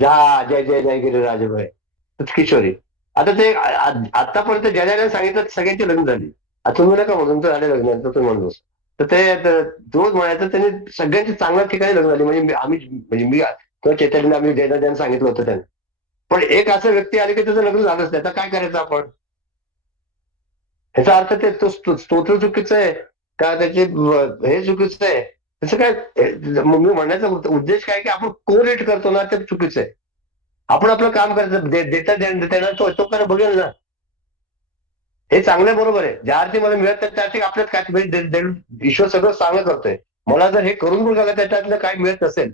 जय जय जय गिरिराज भाई किशोरी आता ते आतापर्यंत ज्या ज्याला सांगितलं सगळ्यांची लग्न झाली आता तुम्ही नका म्हणून तुमचं झाले लग्न तुम्ही म्हणून तर ते रोज म्हणायचं त्यांनी सगळ्यांची चांगल्या ठिकाणी लग्न झाली म्हणजे मी किंवा चैतन्य आम्ही ज्यांना सांगितलं होतं त्यांना. पण एक असं व्यक्ती आले की त्याचं लग्न झालंच नाही, तर काय करायचं आपण? ह्याचा अर्थ ते स्तोत्र चुकीचं आहे का त्याचे हे चुकीचं आहे? त्याचं काय मी म्हणण्याचा उद्देश काय की आपण कोरिलेट करतो ना, ते चुकीचं आहे. आपण आपलं काम करायचं, देता देणार तो करा बघेल ना. हे चांगलं बरोबर आहे. ज्या अर्थी मला मिळत त्या अर्थी आपल्यात काय ईश्वर सगळं चांगलं करतोय. मला जर हे करून बघायला त्याच्यातलं काय मिळत नसेल,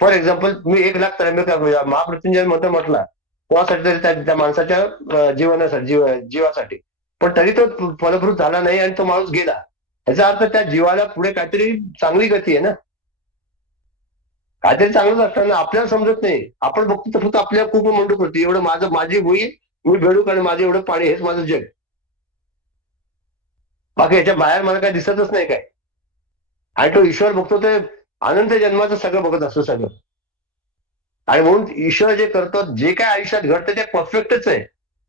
फॉर एक्झाम्पल मी 1,00,000 त्र्यंबक महामृत्युंजय मंत्र म्हटला कोणासाठी तरी त्या माणसाच्या जीवासाठी, पण तरी तो फलभूत झाला नाही आणि तो माणूस गेला. याचा अर्थ त्या जीवाला पुढे काहीतरी चांगली गती आहे ना, काहीतरी चांगलंच असताना आपल्याला समजत नाही. आपण बघतो तर फक्त आपल्या खूप मंडू करतो, एवढं माझी होईल, मी भेडू कारण माझं एवढं पाणी, हेच माझं जग. बाकी याच्या बाहेर मला काय दिसतच नाही काय. आणि तो ईश्वर बघतो ते अनंत जन्माचं सगळं बघत असतो सगळं. आणि म्हणून ईश्वर जे करतो, जे काय आयुष्यात घडतं ते परफेक्टच आहे.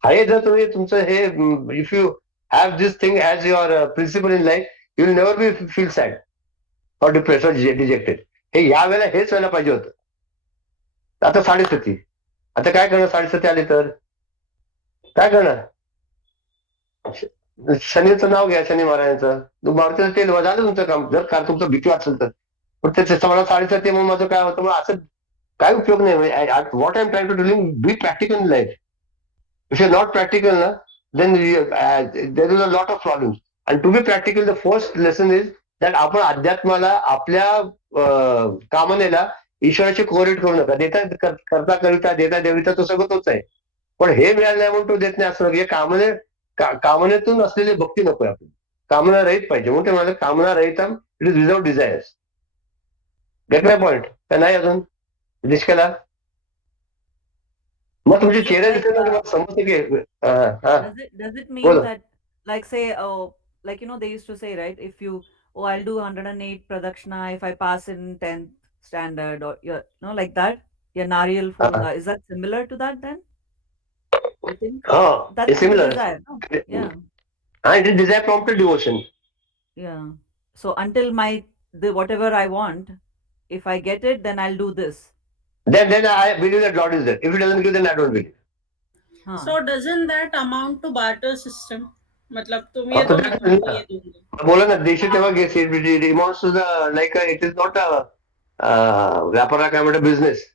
हे जर तुम्ही तुमचं हे if you have this thing as your principle in life, you will never be feel sad or depress or dejected. हे या वेळेला हेच व्हायला पाहिजे होतं. आता 7:30. आता काय करणार? 7:30 आले तर काय करणार? शनीचं नाव घ्या, शनी महाराजांचं, मारुतीचं तेल झालं तुमचं काम. जर का तुमचं भीती वाटेल तर. पण त्याचं मला 7:30 म्हणून माझं काय होतं, मग असं काय उपयोग नाही. What I am trying to do, be practical in life. If you are not practical ना, then there is a lot of problems. And to be practical, the first lesson is that आपण अध्यात्माला, आपल्या कामनेला ईश्वराची correlate करू नका. देता करता कविता, देता देविता, तो सगळं तोच आहे. पण हे मिळालं नाही म्हणून तो देत नाही असं. हे कामनेतून असलेली भक्ती नको आहे आपली. कामना रहित पाहिजे. म्हणून ते म्हणाले कामना रहित it is without desires. Gate my point का नाही अजून निष्कला? मग तुमचे So, चेहरे like, दिसले ना, तुम्हाला समजते की does it mean बोला. that, like, say, like, they used to say, right? If you, oh, I'll do 108 pradakshina if I pass in 10th standard, or like that. Yeah, Nariyal Phulunga. Is that similar to that then? You think? It's That's the similar. desire, no? Yeah, It is desire prompted devotion. yeah. So until whatever I want, if I get it, then I'll do this. Then I believe that God is there. If He doesn't give, then I don't believe. Huh. So doesn't that amount to barter system? मतलब तुम ये हाँ, तो दो मैं that's तुमको ना. ये दूंगी. बोला ना, देशी तेव्हा घेते. It amounts to the, like it is not a व्यापारा काय म्हणतात, बिझनेस.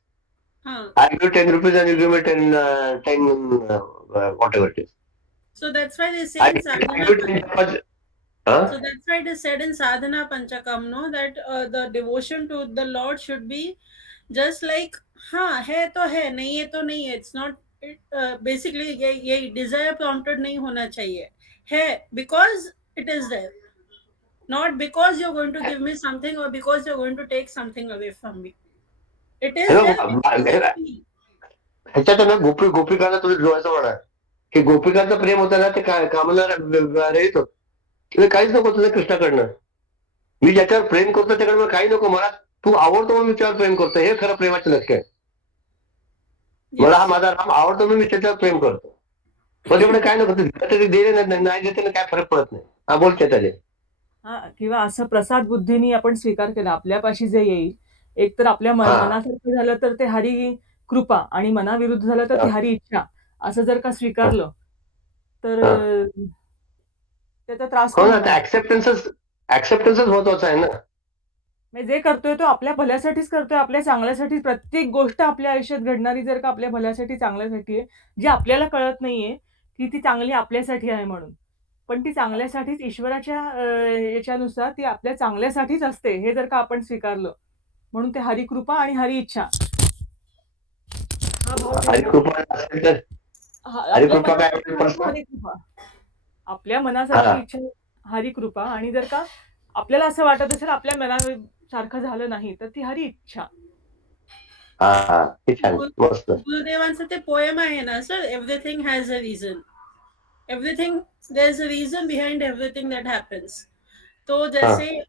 हाँ. I give you 10 rupees and you give me 10 whatever it is. So that's why they say I in give sadhana. you 10 chapas. Huh? So that's why it is said in sadhana panchakam, no, that the devotion to the Lord should be just like, हाँ है तो है, नहीं है तो नहीं है. It's not basically ये desire prompted नहीं होना चाहिए. है because it is there, not because you're going to give me something or because you're going to take something away from me. It is there because of me. ह्याच्यात ना गोपिकांना तुझं जोडायचं म्हणा की गोपिकांचं प्रेम होतं ना, ते कामाला रहित होत. तुला काहीच नको तुझं कृष्णाकडनं. मी ज्याच्यावर प्रेम करतो त्याकडे मला काही नको. मला तू आवडतो म्हणून मी त्याच्यावर प्रेम करतो. हे खरं प्रेमाचं लक्ष आहे. मला हा माझा राम आवडतो म्हणून मी त्याच्यावर प्रेम करतो. पण तेवढे काय नको, तरी दिले नाही देते ना, काय फरक पडत नाही. हा बोल चैतन्य. हा, किंवा असं प्रसाद बुद्धीने आपण स्वीकार केला, आपल्यापाशी जे येईल, एक तर आपल्या मनासारखं झालं तर ते हरी कृपा, आणि मनाविरुद्ध झालं तर ती हरी इच्छा, असं जर का स्वीकारलं तर त्याचा त्रास हो पण ना, होणार. ऍक्सेप्टन्सच महत्वाचं आहे ना. म्हणजे जे करतोय तो आपल्या भल्यासाठीच करतोय, आपल्या चांगल्यासाठी. प्रत्येक गोष्ट आपल्या आयुष्यात घडणारी जर का आपल्या भल्यासाठी, चांगल्यासाठी आहे, जी आपल्याला कळत नाहीये की ती चांगली आपल्यासाठी आहे म्हणून, पण ती चांगल्यासाठीच, ईश्वराच्या याच्यानुसार ती आपल्या चांगल्यासाठीच असते, हे जर का आपण स्वीकारलं, म्हणून ते हरिकृपा आणि हरी इच्छा हा भाव ठेवला. हरिकृपा असेल तर आपल्या हरिकृपा काय मनासारखी प्रश्न? हरिकृपा, आपल्या मनासारखी इच्छा हरिकृपा, आणि जर का आपल्याला असं वाटत असेल आपल्या मनासारखं झालं नाही तर ती हरी इच्छा. गुरुदेवांचं ते पोएम आहे ना sir, everything has a reason. Everything, there is a reason behind everything that happens. तो जैसे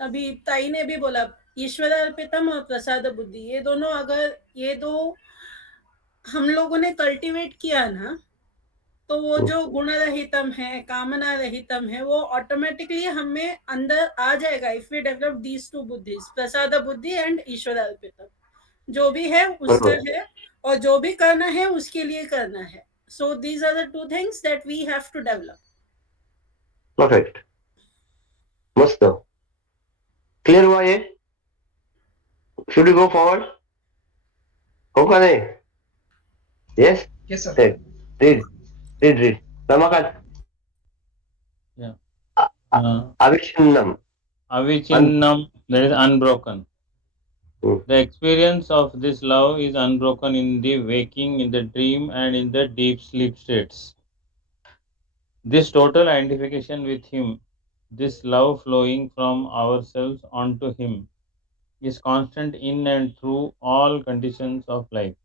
अभी ताई ने भी बोला, ईश्वर अर्पितम और प्रसाद बुद्धि, ये दोनों अगर ये दो हम लोगों ने कल्टीवेट किया ना, तो वो जो गुण रहितम है, कामना रहितम है, वो ऑटोमेटिकली हमें अंदर आ जाएगा if we develop these two बुद्धिज, प्रसाद बुद्धि एंड ईश्वर अर्पितम. जो भी है उसका बरोबर. है, और जो भी करना है उसके लिए करना है. So these are the two things that we have to develop. Perfect. मस्त. क्लिअर हुआ ये? Should you go forward? हो का नाही? Yes. Yes, sir. Read read. Ramakant. Yeah. अ- अविच्छिन्नम. Avichinnam, that is unbroken. Hmm. The experience of this love is unbroken in the waking, in the dream, and in the deep sleep states. This total identification with Him, this love flowing from ourselves onto Him, is constant in and through all conditions of life,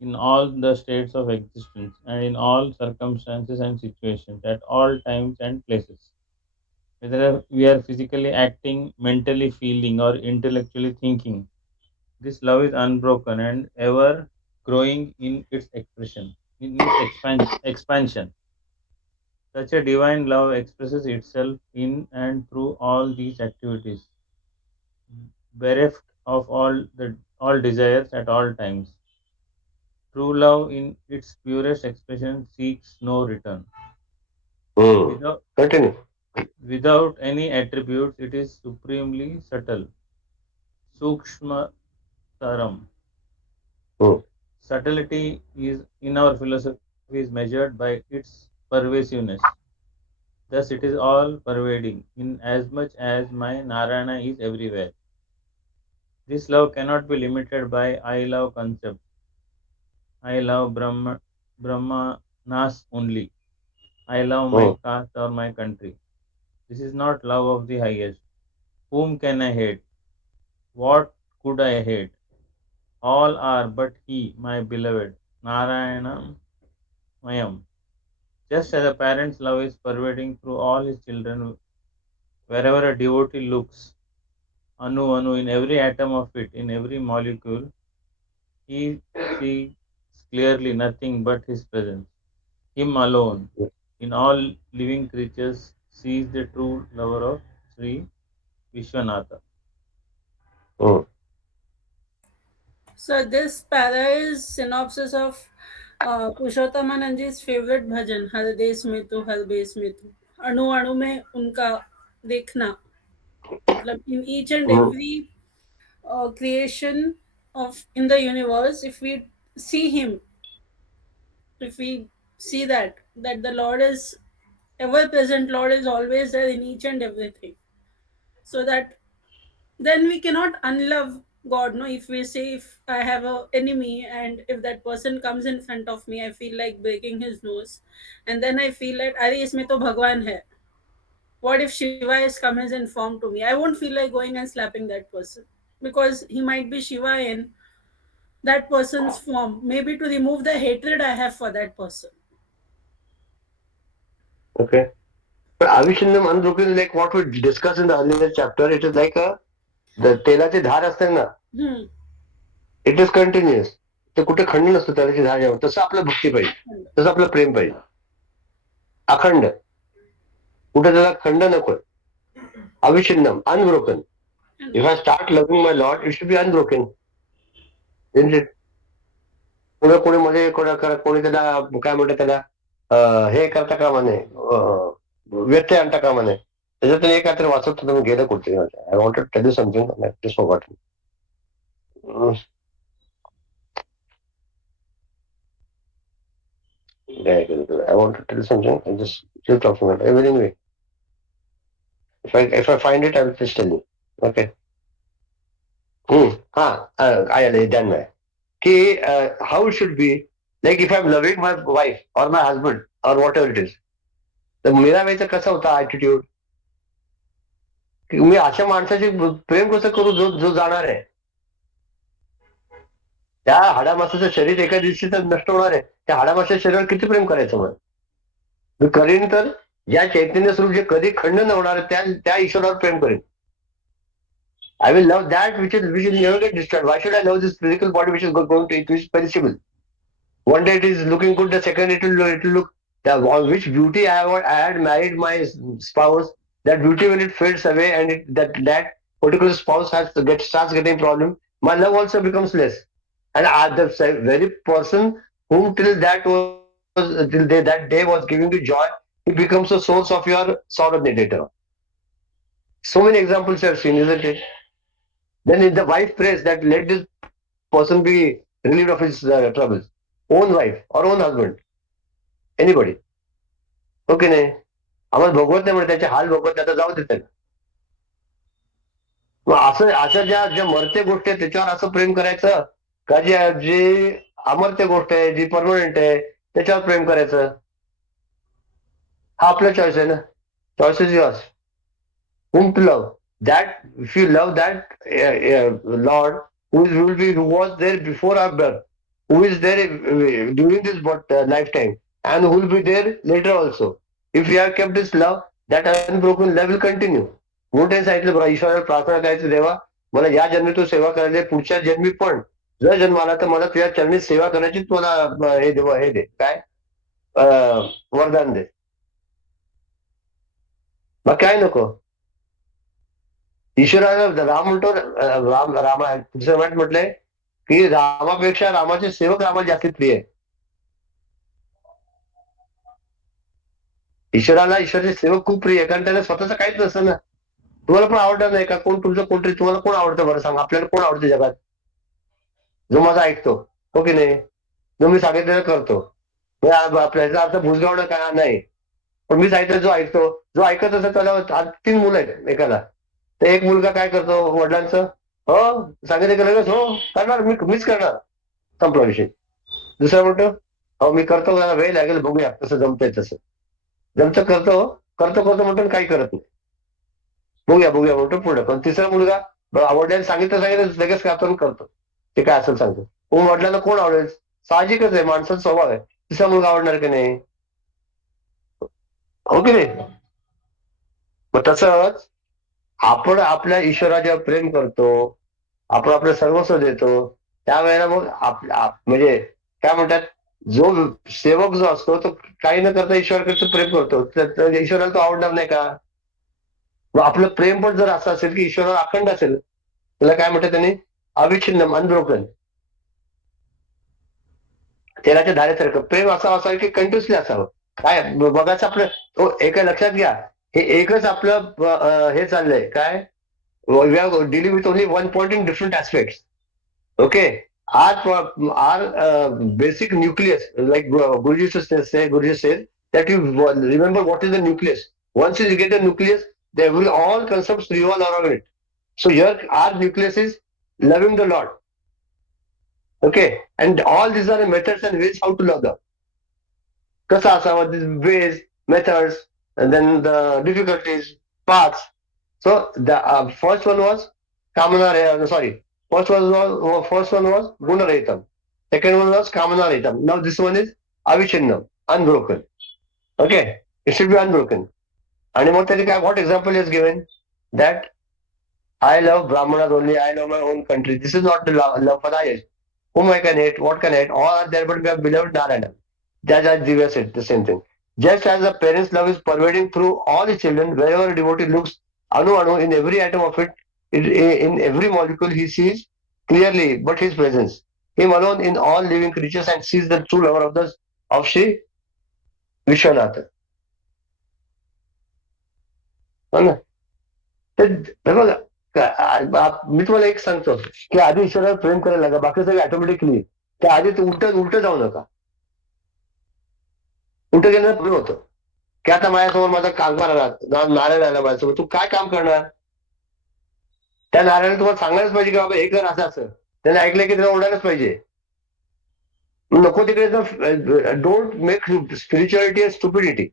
in all the states of existence, and in all circumstances and situations, at all times and places. Whether we are physically acting, mentally feeling, or intellectually thinking, this love is unbroken and ever growing in its expression, in its expansion. Such a divine love expresses itself in and through all these activities, bereft of all desires at all times. True love, in its purest expression, seeks no return. Hmm. Without, Continue. without any attributes, it is supremely subtle. Sukshma taram. Hmm. Subtlety is in our philosophy is measured by its pervasiveness. Thus, it is all pervading, in as much as my Narayana is everywhere. This love cannot be limited by I love concept. I love Brahmanas only. I love Hmm. my caste or my country. This is not love of the highest. Whom can I hate? What could I hate? All are but he, my beloved, Narayana Mayam. Just as a parent's love is pervading through all his children, wherever a devotee looks, Anu, in every atom of it, in every molecule, he sees clearly nothing but his presence. Him alone, in all living creatures, sees the true lover of Sri Vishwanatha. Hmm. So this para is synopsis of Purushottamanand favorite भजन हर देश में तो हर देश में तो अणु अणु में उनका देखना, मतलब in each and Hmm. every creation of in the universe, if we see him, if we see that the Lord is ever present, Lord is always there in each and everything, so that then we cannot unlove God. No, if we say, if I have a enemy and if that person comes in front of me, I feel like breaking his nose, and then I feel like अरे इसमें तो भगवान है. What if Shiva is come as in form to me? I won't feel like going and slapping that person, because he might be Shiva in that person's form, maybe to remove the hatred I have for that person. Okay. But Avishannam unbroken, like what we discussed in the earlier chapter, it is like the तेलाची धार असते ना, Hmm. It is continuous. ते कुठे खंड नसतो तेलाची धार जेव्हा. तसं आपलं भक्ती पाहिजे, तसं आपलं प्रेम पाहिजे, अखंड. कुठे त्याला खंड नकोय. अविच्छिन्नम, unbroken. If I start loving my lord, it should be unbroken. पुढे कोणी मध्ये कोणी त्याला काय म्हणतात त्याला हे करता कामा नये, व्यत्यय आणता कामा नये. त्याच्यातून एक काहीतरी वाचत होतं, मी गेलं कुठे. I wanted to tell you something, just forgotten. I want to tell you something. I just still talking about it. Anyway, if I find it, I will just tell you. Okay. I done that. कि how it should be, like if I'm loving my wife or my husband or whatever it is, तर मेरा वेळेचा कसा होता attitude, की मी अशा माणसाची प्रेम कसं करू जो जो जाणार आहे. त्या हाडामासाचं शरीर एका दिवशी तर नष्ट होणार आहे. त्या हाडामासाच्या शरीरावर किती प्रेम करायचं मग मी करीन तर या चैतन्य स्वरूप जे कधी खंड न होणार त्या त्या ईश्वरावर प्रेम करेन. I will love that which will never get destroyed. Why should I love this physical body which is going to it is perishable? One day it is looking good, the second it will look the which beauty I had married my spouse. That beauty when it fades away and that particular spouse starts getting problem, my love also becomes less. And the very person whom till that day was giving you joy, he becomes a source of your sorrow later. So many examples you have seen, isn't it? Then if the wife prays that let this person be relieved of his troubles, own wife or own husband, anybody. Okay नाही आम्हाला भोगवत नाही म्हणजे त्याचे हाल भोगवत नाही, आता जाऊ दे त्याला. मग असं अशा ज्या ज्या मरते गोष्टी आहेत त्याच्यावर असं प्रेम करायचं का जी अमर्त्य गोष्ट आहे, जी परमनंट आहे, त्याच्यावर प्रेम करायचं. हा आपला चॉईस आहे ना. Choice is yours. Whom to love. That if you love that Lord who was there before our birth, who is there during this lifetime, and who will be there later also. If you have kept this love, that unbroken love will continue. म्हणून त्यांनी सांगितलं बघा, ईश्वराला प्रार्थना करायची, देवा मला या जन्मी तू सेवा करायला, पुढच्या जन्मी पण जर जन्म आला तर मला तुझ्या चरणी सेवा करायची, मला हे दे काय वरदान दे. मग काय नको. ईश्वराला राम म्हणतो, रामा दुसऱ्या म्हटलंय की रामापेक्षा रामाचे सेवक रामाला जास्तीत प्रिय आहे. ईश्वराला ईश्वराचे सेवक खूप प्रिय आहे, कारण त्याला स्वतःच काहीच नसतं ना. तुम्हाला पण आवडणार नाही का? कोण तुमचं कोणतरी तुम्हाला कोण आवडतं बरं सांगा? आपल्याला कोण आवडतं जगात? जो माझा ऐकतो, हो की नाही? जो मी सांगितलेलं करतो. आपल्याचा अर्थ भुजगावणं का नाही, पण मी सांगितलं जो ऐकतो, जो ऐकत असतो त्याला 3 मुलं आहेत एकाला. तर एक मुलगा काय करतो वडिलांचं, हो सांगितलं की लगेच हो करणार, मीच करणार, संपला विषय. दुसरा म्हणतो हो मी करतो, मला वेळ लागेल, बघूया कसं जमतंय तसं. जमतं करतो करतो म्हणतो काही करत नाही, बघूया म्हणतो पुढे. पण तिसरा मुलगा वडिलांनी सांगितलं लगेच करतो, ते काय असेल सांगतो. वडिलांना कोण आवडेल? साहजिकच आहे, माणसाचा स्वभाव आहे. तिसरा मुलगा आवडणार की नाही, हो की नाही? मग तसंच आपण आपल्या ईश्वराच्यावर प्रेम करतो, आपण आपलं सर्वस्व देतो, त्यावेळेला मग म्हणजे काय म्हणतात, जो सेवक जो असतो तो काही न करता ईश्वराकडे प्रेम करतो, तर ईश्वराला तो आवडणार नाही का? मग आपलं प्रेम पण जर असं असेल की ईश्वरावर अखंड असेल, त्याला काय म्हणतात त्यांनी, अविच्छिन्न, अनब्रोकन, तेलाच्या धारेसारखं प्रेम असावं की कंटिन्युअसली असावं. काय बघायचं आपलं, एका लक्षात घ्या, हे एकच आपलं हे चाललंय काय, we are dealing with only one point in different aspects. Okay, our basic nucleus, like Guruji says that you remember what is the nucleus. Once you get the nucleus, there will all concepts revolve around it. So here our nucleus is loving the Lord. Okay, and all these are the methods and ways how to love them. Kasa asawa, these ways, methods, and then the difficulties, paths. So the first one was first one was Gunarahitam. Second one was Kamanarahitam. Now this one is Avichinnam, unbroken. Okay, it should be unbroken. And what example is given? That I love Brahmanas only, I love my own country. This is not the love for the highest. Whom I can hate, what can I hate, all are there, but we have beloved Narada. As Divya said, the same thing. Just as a parent's love is pervading through all his children, wherever a devotee looks, anu, in every atom of it, in every molecule, he sees clearly but his presence. Him alone in all living creatures, and sees the true lover of Shri Vishwanatha. हो ना? मी तुम्हाला एक सांगतो की आधी ईश्वरावर प्रेम करायला लागा, बाकी सगळं ऑटोमॅटिकली. त्या आधी उलट जाऊ नका. उलट गेलं प्रेम होतं की आता माझ्यासमोर माझा कामगार आला, नारायण आला माझ्यासमोर, तू काय काम करणार? त्या नारायणाने तुम्हाला सांगायलाच पाहिजे की बाबा हे कर असं. त्याने ऐकलं की त्याला ओरडायलाच पाहिजे. नको तिकडे don't make spirituality a stupidity.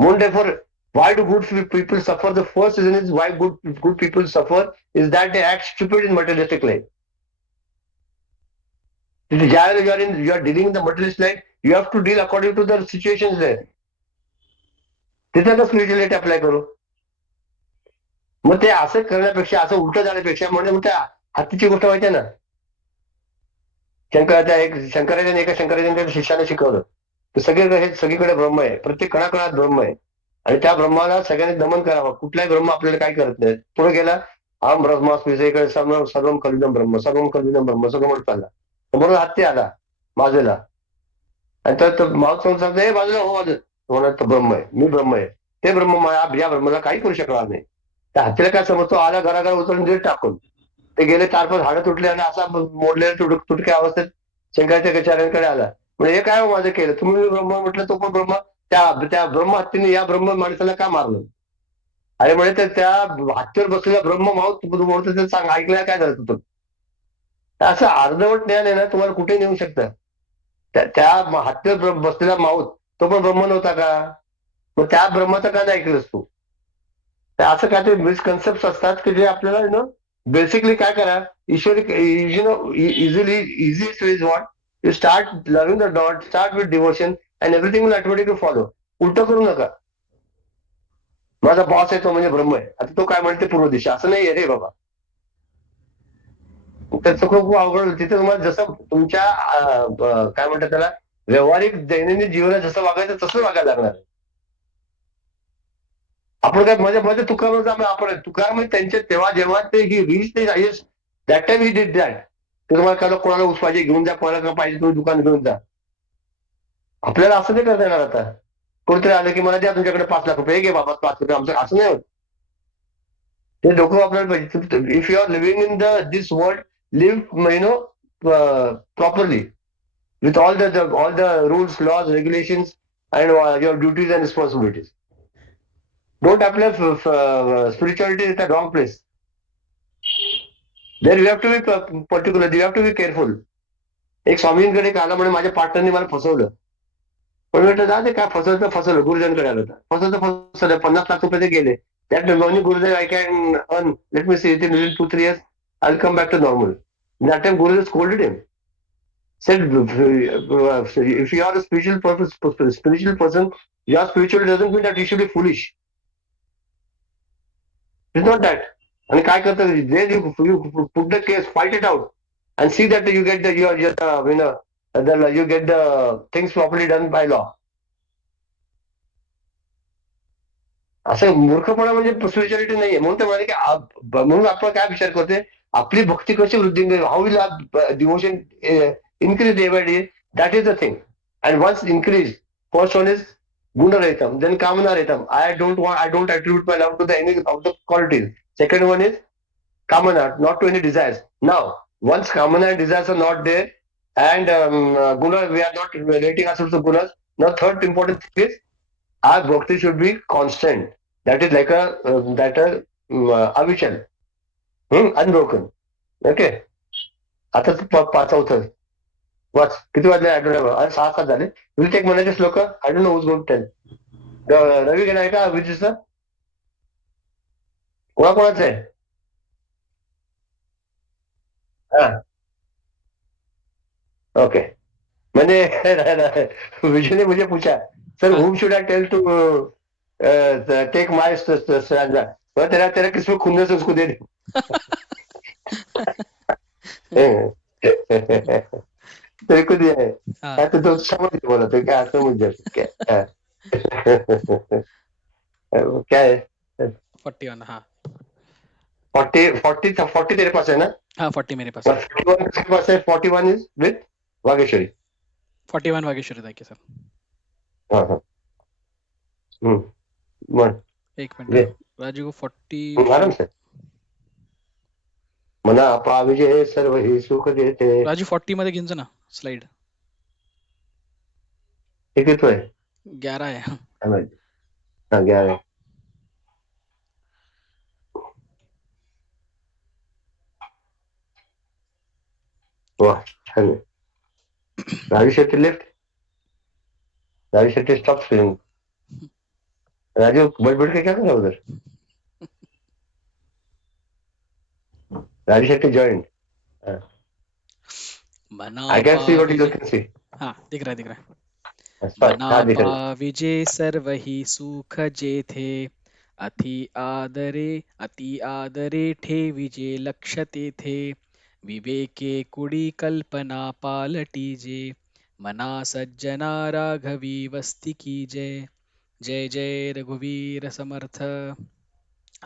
म्हणून therefore, why do good people suffer? The first reason is why good people suffer is that they act stupid in materialistic life. You are dealing in the materialist life, you have to deal according to the situations there. तिथे तर spirituality apply करू. मग ते असं करण्यापेक्षा, असं उलट जाण्यापेक्षा, म्हणजे मग त्या हत्तीची गोष्ट माहिती आहे ना, शंकराचार्य एका शंकराचार्य शिष्याने शिकवलं की सगळीकडे ब्रह्म आहे, प्रत्येक कणाकणात ब्रह्म आहे, आणि त्या ब्रह्माला सगळ्यांनी नमन करावं. कुठलाही ब्रह्म आपल्याला काय करत नाही. पुढे गेला आम ब्रह्मास्मी इकडे सर्वम कलिदम ब्रह्म, सर्वम कलिदम ब्रह्म, सगळं म्हणत चालला. बरोबर हत्ती आला बाजूला, आणि तर माऊत सांगतो हे बाजूला हो बाजू, म्हणत तो ब्रह्म आहे, मी ब्रह्म आहे. ते ब्रह्म या ब्रह्माला काही करू शकणार नाही. त्या हत्तीला काय समजतो, आला घराघर उचलून दिले टाकून. ते गेले 4-5 हाडं तुटले आणि असा मोडलेल्या तुटक्या अवस्थेत शंकराच्या गचार्यांकडे आला. म्हणजे हे काय माझं केलं, तुम्ही ब्रह्म म्हटलं, तो पण ब्रह्म. त्या ब्रह्म हत्तीने या ब्रह्म माणसाला का मारलं? अरे म्हणजे त्या हत्तीवर बसलेला ब्रह्म माऊत बोलतो, ते सांग ऐकलं काय झालं तुझं? असं अर्धवट ज्ञान आहे ना, तुम्हाला कुठे नेऊ शकतं. त्या हत्तीवर बसलेला माऊत तो पण ब्रह्म नव्हता का? मग त्या ब्रह्माचं का नाही ऐकलंस तू? तर असं काहीतरी मिसकन्सेप्ट असतात की जे आपल्याला बेसिकली काय करा, ईश्वरी easily easiest way is what, you start loving the god, start with devotion and everything will automatically follow. उलट करू नका. माझा बॉस आहे तो म्हणजे ब्रह्म आहे, आता तो काय म्हणते पूर्व दिशा, असं नाही आहे रे बाबा. त्याचं खूप अवघड होतं. तिथे तुम्हाला जसं तुमच्या काय म्हणतात त्याला, व्यावहारिक दैनंदिन जीवनात जसं वागायचं तसं वागायला लागणार. आपण काय माझ्या माझ्या तुकाराम आपण तुकाराम म्हणजे त्यांच्या तेव्हा जेव्हा ते ही रीच ते highest, that time he did that. तुम्हाला कळलं कोणाला ऊस पाहिजे घेऊन जा, कोणाला काय पाहिजे तुम्ही दुकान घेऊन जा. आपल्याला असं नाही करता येणार आता. कोणतरी आलं की मला द्या तुमच्याकडे 5 लाख रुपये, घे बाबा 5 रुपये, आमचं असं नाही होत. ते डोकं वापरायला पाहिजे. If you are living in this world, live properly with all the rules, laws, regulations, and your duties and responsibilities. Don't apply spirituality at the wrong place. There you have to be particular. You have to be careful. एक स्वामींकडे एक आला म्हणे माझ्या पार्टनरने मला फसवलं. पण म्हटलं जा ते काय फसवलं गुरुजनकडे आलं तर फसवलं 50 लाख रुपये ते गेले. That money Gurudev I can earn. Let me see, within 2-3 years I'll come back to normal. That time Gurudev scolded him. Said if you are a spiritual person, your spiritual doesn't mean that you should be foolish. It's not that. आणि काय करतात, then you put the case, fight it out, and see that you get you get the things properly done by law. असं मूर्खपणा म्हणजे spirituality नाहीये. म्हणून ते म्हणाले की म्हणून आपण काय विचार करतोय, आपली भक्ती कशी वृद्धी, how will devotion increase day by day. That is the thing. And once increase, first one is गुणरहितम, देन कामनारहितम. I don't attribute my love to any of the qualities. Second one is kamana, not to any desires. Now, once kamana and desires are not there, and guna, we are not relating ourselves to gunas. Now, third important thing is our bhakti should be constant. That is like avichal, unbroken. Okay. आता चौथं वाच. किती वाजले? I don't no. 6-7 झाले. Will take म्हणायचे श्लोक. I don't know who's going to tell. Ravi घेणार आहे का अभिजीतचं? कोणाकोणाचं आहे? हा, ओके. मैंने विजय ने मुझे पूछा, sir whom should I tell to take my stanza? तेरा तेरा किसमें खुन्नस है उसको दे दे. तेरे को दिया है. हाँ तो समझ नहीं बोला तो क्या समझ जा क्या. क्या है 41 हाँ 40 तेरे पास है ना? हाँ 40 मेरे पास है. 41 किसके पास है? 41 is with Vageshwari. 41 Vageshwari thank you sir. हाँ हाँ. मन एक ले मिनिट राजू को 40 आराम से. मना पाविजे सर्व ही सुख देते. राजू 40 मध्ये घेऊन जा ना स्लाइड. हे किती आहे? 11 आहे. काय माहिती. हा 11. वाह छान आहे. Raju Shetty left. Raju Shetty stop screen. Raju बड़बड़ के क्या कर रहा है उधर? राजू शेट्टी जॉइंट. मना I can see what you पाविजे कैन सी. हाँ दिख रहा है दिख रहा है. फाइन. मना हाँ दिख रहा है. पाविजे सर्व ही सुख जेथे अति आदरे ठेविजे लक्ष तेथे विवेके कुडी कल्पना पालटीजे मना सज्जना राघवी वस्ती की जय. जय जय रघुवीर समर्थ.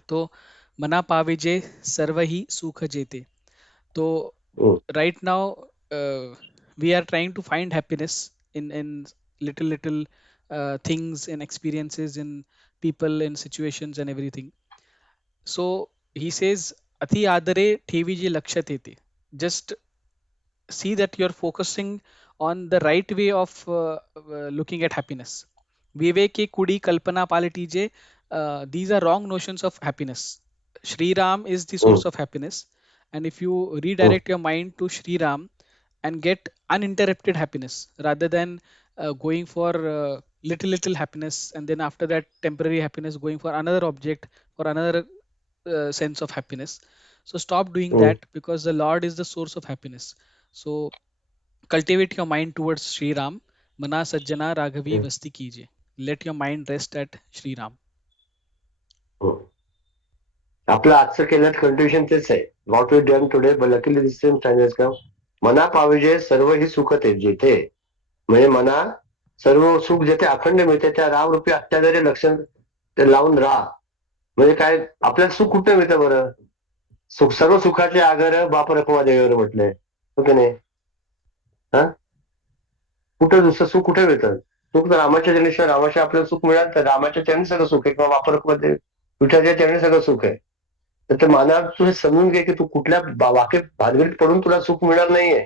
तो मना पाविजे सर्व ही सुख जेते. So हम्म, right now we are trying to find happiness in little things and experiences in people in situations and everything. So he says ati adare ठेवी lakshat yete. Just see that you're focusing on the right way of looking at happiness. Viveke kudi kalpana palatije. These are wrong notions of happiness. Shri Ram is the हम्म, source of happiness, and if you हम्म, redirect your mind to Shri Ram and get uninterrupted happiness rather than going for little happiness, and then after that temporary happiness going for another object for another sense of happiness. So stop doing हम्म, that, because the Lord is the source of happiness. So cultivate your mind towards Sri Ram. Mana Sajjana Raghavi हम्म, Vasti Kije. Let your mind rest at Sri Ram. हम्म. आपलं आजचं केलं contribution तेच आहे. What we done today but luckily this same standards का मना पाविजे सर्व ही सुख ते जेथे म्हणजे मना सर्व सुख जेथे अखंड मिळते त्या रामरूपी अत्याचारी लक्षण ते लावून राहा. म्हणजे काय आपल्याला सुख कुठे मिळतं बरं? सुख सर्व सुखाचे आगर बाप रखवा देवावर म्हटलंय, हो की नाही? हा, कुठं दुसरं सुख कुठे मिळतं? सुख तर रामाच्या चरणीशिवाय रामाच्या आपल्याला सुख मिळालं तर रामाच्या चरणी सगळं सुख आहे, किंवा बाप रखवा देव विठ्ठलाच्या चरणी सगळं सुख आहे. तर ते माना तू हे समजून घे की तू कुठल्या वाक्य भानगडीत पडून तुला सुख मिळणार नाहीये.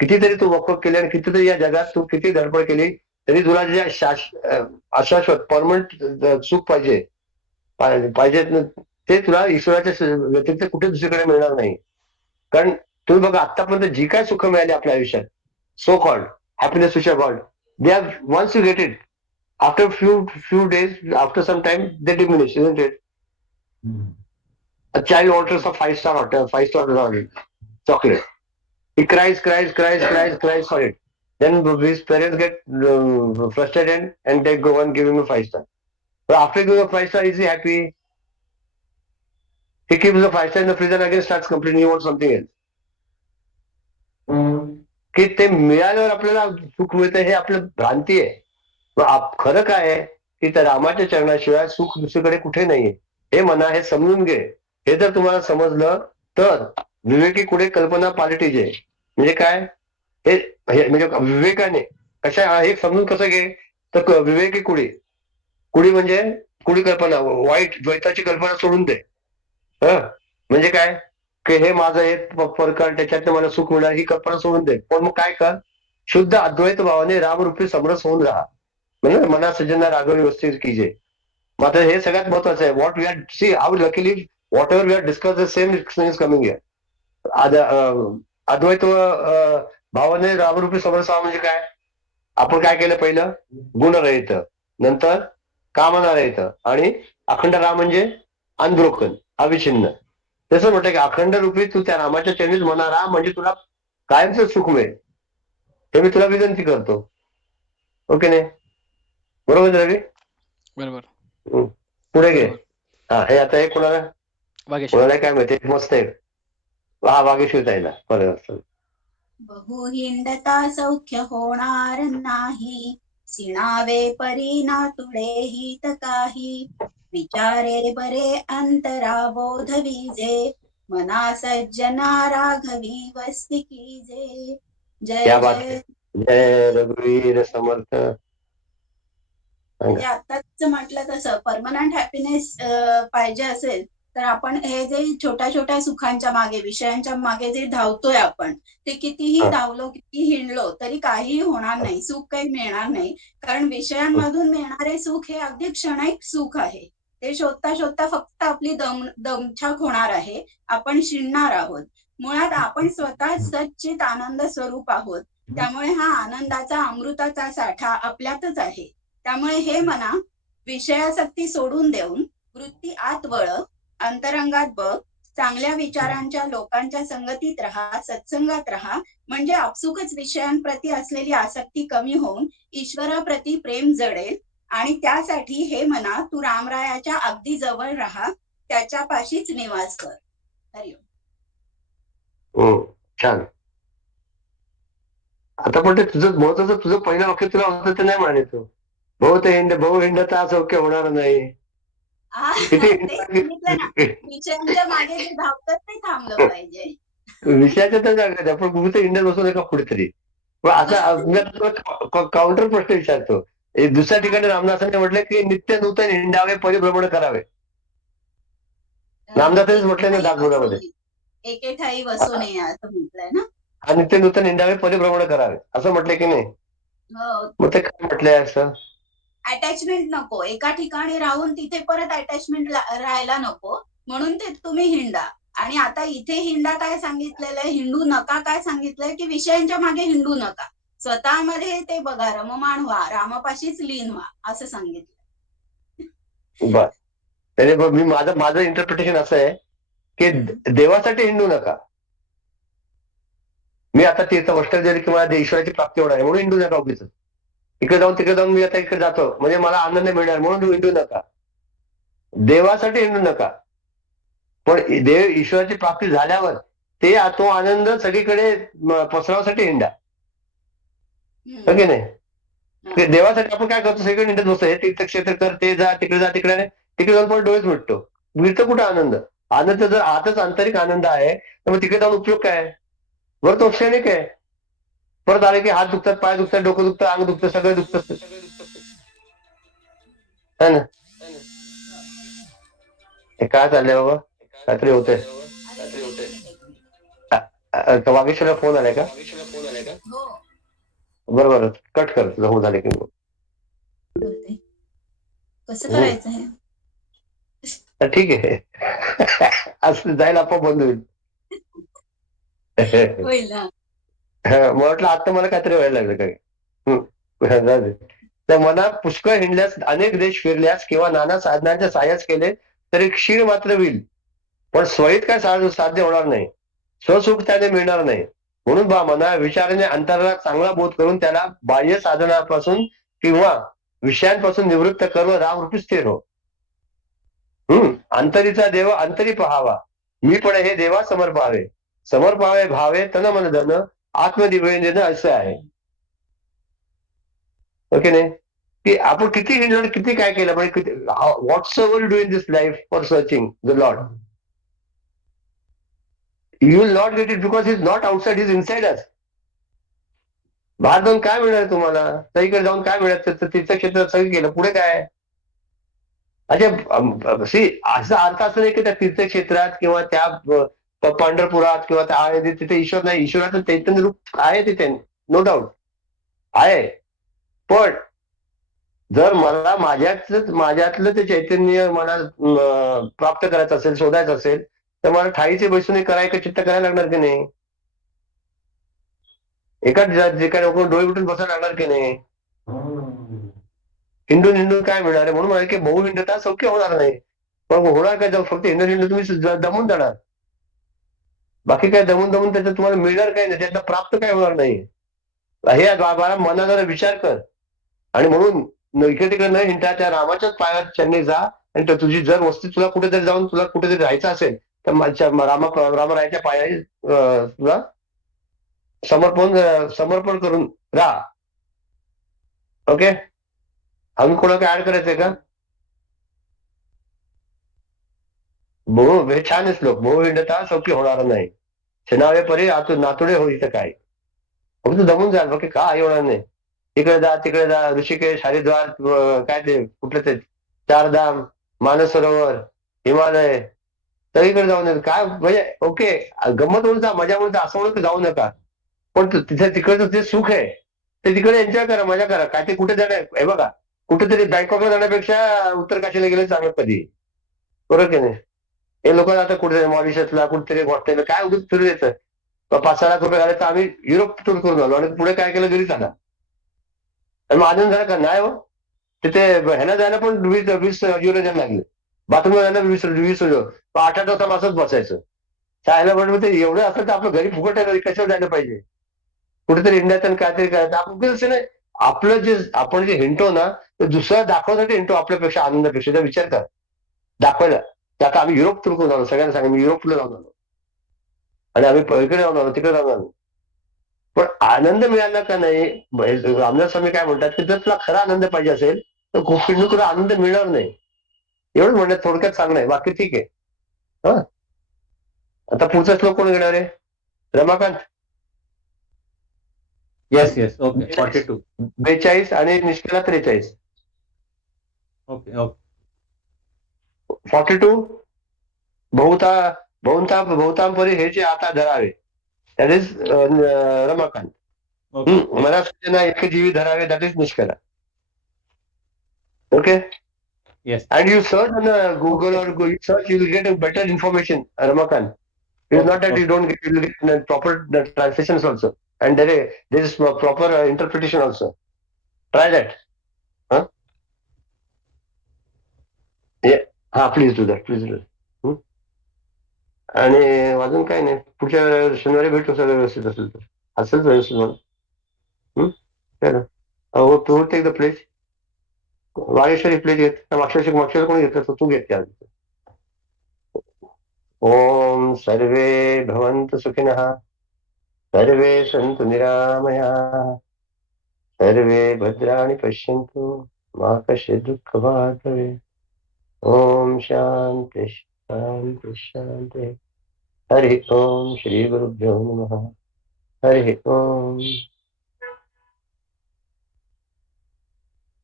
कितीतरी तू वक्फ केले आणि कितीतरी या जगात तू किती धडपड केली तरी तुला जे अशाश्वत परमनंट सुख पाहिजे ते तुला ईश्वराच्या व्यतिरिक्त कुठे दुसरीकडे मिळणार नाही. कारण तुम्ही बघा आतापर्यंत जी काय सुख मिळाली आपल्या आयुष्यात, so called happiness which called, they are once you get it after few days after some time they diminish, isn't it? A child orders a five-star hotel, five-star chocolate. He cries for it. Then his parents get frustrated and they go and give him a five-star. But after giving a five-star, is he happy? He keeps the five-star in the fridge and again starts complaining he wants something else. की ते मिळाल्यावर आपल्याला सुख मिळतं हे आपलं भ्रांती आहे. खरं काय आहे की त्या रामाच्या चरणाशिवाय सुख दुसरीकडे कुठे नाहीये. हे मना हे समजून घे. हे जर तुम्हाला समजलं तर विवेकी कुठे कल्पना पालटीजे. म्हणजे काय म्हणजे विवेकाने कशा हे समजून कसं घे तर विवेकी कुडी म्हणजे कुडी कल्पना, वाईट द्वैताची कल्पना सोडून दे. म्हणजे काय की हे माझं हे प्रकार त्याच्यात मला सुख मिळणार ही कल्पना सोडून दे. पण मग काय कर, शुद्ध अद्वैत भावाने रामरूपी समरस होऊन राहा. म्हणजे मना सज्जना राघव व्यवस्थित कीजे. मात्र हे सगळ्यात महत्वाचं आहे. What we are see how luckily whatever we are discuss the same experience coming here. अद्वैत भावाने रामरूपी समरस म्हणजे काय? आपण काय केलं पहिलं? गुणरहित, नंतर कामनारहित आणि अखंड राम म्हणजे अनब्रोकन, अविच्छिन्न. तसं म्हटलं की अखंड रूपी तू त्या रामाच्या चरणीत म्हणा राम म्हणजे तुला कायमचं सुख मिळेल. हे मी तुला विनंती करतो. ओके नाही? बरोबर रवी? बरोबर. पुढे घे. बरोबर. हा, हे आता हे कोणाला वागेश्वर. कोणाला काय माहिती मस्त आहे. हा वागेश्वर जायला बरं. बहु हिंडता सौख्य होणार नाही, सिणावे परी ना तुडे हित काही, विचारे बरे अंतरा बोध विजे, मना सज्जना राघवी वस्ती कीजे. क्या जय बात आहे. जय. जय रघुवीर समर्थ. म्हणजे आताच म्हटलं तसं परमनंट हॅपीनेस पाहिजे असेल तर आपण हे जे छोट्या छोट्या सुखांच्या मागे विषयांच्या मागे जे धावतोय आपण ते कितीही धावलो किती हिंडलो तरी काहीही होणार नाही, सुख काही मिळणार नाही. कारण विषयांमधून मिळणारे सुख हे अगदी क्षणिक सुख आहे. ते शोधता शोधता फक्त आपली दमछाक होणार आहे. आपण शिणणार आहोत. मुळात आपण स्वतः सच्चित आनंद स्वरूप आहोत. त्यामुळे हा आनंदाचा अमृताचा साठा आपल्यातच आहे. त्यामुळे हे मना विषयासक्ती सोडून देऊन वृत्ती आत वळ, अंतरंगात बघ, चांगल्या विचारांच्या लोकांच्या संगतीत राहा, सत्संगात राहा. म्हणजे आपसुकच विषयांप्रती असलेली आसक्ती कमी होऊन ईश्वराप्रती प्रेम जडेल. आणि त्यासाठी हे मना तू रामरायाच्या अगदी जवळ राहा, त्याच्यापाशीच निवास कर. हरिओम. छान. आता पण ते तुझं महत्वाचं तुझं पहिलं वाक्य तुला होतं ते नाही म्हणायचं. भाऊ हिंडता सौख्य होणार नाही. तेच सांगितलं ना, विषयांच्या मागे जे धावतात ते थांबलं पाहिजे. विषयाच्या तर जागा पण कुठे इंडियन बसू नका कुठेतरी. पण असं मी आता काउंटर प्रश्न विचारतो. दुसऱ्या ठिकाणी रामदासांनी म्हटलं की नित्य नूतन हिंडावे परिभ्रमण करावे. रामदासांनीच म्हटलंय ना एके ठाई बसू दासबोधामध्ये. नये, एके ठाई बसू नये असं म्हटलंय ना. हा नित्य नूतन हिंडावे परिभ्रमण करावे असं म्हटलंय की नाही. हो, मग ते काय म्हटलंय असं. अटॅचमेंट नको, एका ठिकाणी राहून तिथे परत अटॅचमेंट राहायला नको, म्हणून ते तुम्ही हिंडा. आणि आता इथे हिंडा काय सांगितलेलं आहे, हिंडू नका काय सांगितलंय, की विषयांच्या मागे हिंडू नका, स्वतःमध्ये ते बघा, रममाण व्हा, रामापाशीच लीन व्हा असं सांगितलं. बर त्याने मी माझं माझं इंटरप्रिटेशन असं आहे की देवासाठी हिंडू नका. मी आता तीर्थ वस्त्र जरी किंवा ईश्वराची प्राप्ती होणार आहे म्हणून हिंडू नका उगीच. इकडे जाऊन तिकडे जाऊन मी आता इकडे जातो म्हणजे मला आनंद मिळणार म्हणून हिंडू नका. देवासाठी हिंडू नका. पण देव ईश्वराची प्राप्ती झाल्यावर ते तो आनंद सगळीकडे पसरवण्यासाठी हिंडा. ओके नाही. देवासाठी आपण काय करतो, सगळीकडे हिंडत बसतो, हे तीर्थक्षेत्र कर, ते जा, तिकडे नाही, तिकडे जाऊन पण डोळेच मिटतो. मिळतं कुठं आनंद. आनंद जर आतच आंतरिक आनंद आहे तर मग तिकडे जाऊन उपयोग काय. बरं तो क्षणिक आहे. परत आले की हात दुखतात, पाय दुखतात, डोकं दुखतं, अंग दुखतं, सगळं दुखतं है ना. हे काय चाललंय बाबा, काहीतरी होतंय. वागेश्वरला फोन आलाय का. बरोबर कट कर तुझं हो झाले की मग. कसं करायचं आहे. ठीक आहे. असं जाईल आपोआप बंद होईल. होईल ना. मग म्हटलं आता मला काहीतरी व्हायला लागलं काय. त्या मनात पुष्कळ हिंडल्यास, अनेक देश फिरल्यास किंवा नाना साधनांच्या साह्यास केले तरी क्षीण मात्र होईल, पण स्वहित काय साध्य होणार नाही, स्वसुख त्याने मिळणार नाही. म्हणून मना विचाराने अंतराला चांगला बोध करून त्याला बाह्य साधनापासून किंवा विषयांपासून निवृत्त कर, रामरूपी स्थिर हो. अंतरीचा देव अंतरी पहावा, मी पण हे देवा समर पाहावे, समर पाहावे भावे तन मन धन, आत्मदिव्य असं आहे. ओके नाही. की आपण किती हिंडलो, किती काय केलं म्हणजे whatever do in this life for searching the lord, you will not get it because is not outside, is inside us. बाहेर जाऊन काय मिळणार तुम्हाला, सगळीकडे जाऊन काय मिळालं, तीर्थक्षेत्र सगळं केलं पुढे काय. अच्छा सी असा अर्थ असं नाही की त्या तीर्थक्षेत्रात किंवा त्या पंढरपुरात किंवा त्या आळंदीत तिथे ईश्वर नाही, ईश्वराचं चैतन्य रूप आहे तिथे, नो डाऊट आहे. पण जर मला माझ्यातलं ते चैतन्य मला प्राप्त करायचं असेल, शोधायचं असेल, तर मला ठाईचे बैसून करायचं चित्त करायला लागणार की नाही. एका ठिकाणी डोळे उठून बसायला लागणार की नाही. हिंडून हिंडून काय मिळणार आहे. म्हणून मला की बहु हिंडता सौख्य होणार नाही. पण होणार काय, जाऊ फक्त हिंडून हिंडून तुम्ही दमून जाणार. बाकी काय दमून दमून त्याच्यात तुम्हाला मिळणार काय नाही, त्याचा प्राप्त काय होणार नाही. हे बाबा मनाला विचार कर. आणि म्हणून इकडे तिकडे न हिंडता त्या रामाच्याच पायात चन्नी जा, आणि तुझी जर वस्ती तुला कुठेतरी जाऊन तुला कुठेतरी राहायचं असेल तर रामरायाच्या पायाने तुला समर्पण करून राहा. ओके. अजून कोणाला काय ऍड करायचंय का. हे छान श्लोक. बहु हिंडता सौख्य होणार नाही, क्षणावे परी नातुडे होईल काय. फक्त दमून जाल, बाकी काय होणार नाही. तिकडे जा तिकडे जा, ऋषिकेश, हरिद्वार, काय ते कुठले ते चारधाम, मानसरोवर, हिमालय, सगळीकडे जाऊन नका काय म्हणजे. ओके गंमत म्हणून जा, मजा म्हणून जा, असं म्हणून जाऊ नका. पण तिथे तिकडचं जे सुख आहे ते तिकडे एन्जॉय करा, मजा करा. काय ते कुठे जाणार हे बघा, कुठेतरी बँकॉकला जाण्यापेक्षा उत्तर काशीला गेलं चांगलं कधी. बरोबर की नाही. हे लोक आता कुठे मॉरिशसला कुठेतरी हॉस्टेल काय उगीच फिरू द्यायचं. 5-6 लाख रुपये झाले तर आम्ही युरोप टूर करून आलो, आणि पुढे काय केलं घरी झाला. आणि मग आनंद झाला का नाही. हो तिथे ह्याला जायला पण 20 युरो लागले, बाथरूमला जायला 20 युरो, 8-8 तास असंच बसायचं. शाळेला म्हणून ते एवढं असं तर आपलं घरी फुकट आहे, कशावर जायला पाहिजे. कुठेतरी इंडियात काहीतरी करायचं. आपण असं नाही, आपलं जे आपण जे हिंडतो ना, ते दुसऱ्या दाखवण्यासाठी हिंडतो, आपल्यापेक्षा आनंदापेक्षा. विचार कर, दाखवायला. आता आम्ही युरोप थ्रू करून आलो, सगळ्यांना सांगा मी युरोपला जाऊन आलो, आणि आम्ही इकडे जाऊन आलो, तिकडे जाऊन आलो. पण आनंद मिळाला का नाही. रामदास स्वामी काय म्हणतात की जर तुला खरा आनंद पाहिजे असेल तर खूप तुला आनंद मिळणार नाही. एवढंच म्हणणं थोडक्यात सांगणं आहे, बाकी ठीक आहे. हा, आता पुढचा श्लोक कोण घेणार आहे? रमाकांत. Yes, yes. Okay. 42. 42 आणि निष्ठेला 43. Okay, okay. 42 बहुतांपरी हे जे आता धरावे, दॅट इज रमाकांत. Okay. मला सूचना एक जीवी धरावे, दॅट इज निष्कला. Okay. Yes. And you search on Google or you search, you will get a better information, Ramakan. It's not that you don't get, you will get proper translations also. And there is proper interpretation also. Try that. Huh? Yeah. Please do that. Please do that. आणि अजून काही नाही, पुढच्या शनिवारी भेटू सगळं व्यवस्थित असेल तर. असेल व्यवस्थित म्हणून. हो, to take the place. Vageshwari place घेत, मागच्या कोणी घेतलं तर तू घेत त्या. ओम सर्वे भवन्तु सुखिनः, सर्वे सन्तु निरामयाः, सर्वे भद्राणि पश्यन्तु, मा कश्चित् दुःखभाग् भवेत्. ओम शांति शांति शांति. हरि ओम श्री गुरुभ्यो नमः. हरि ओम.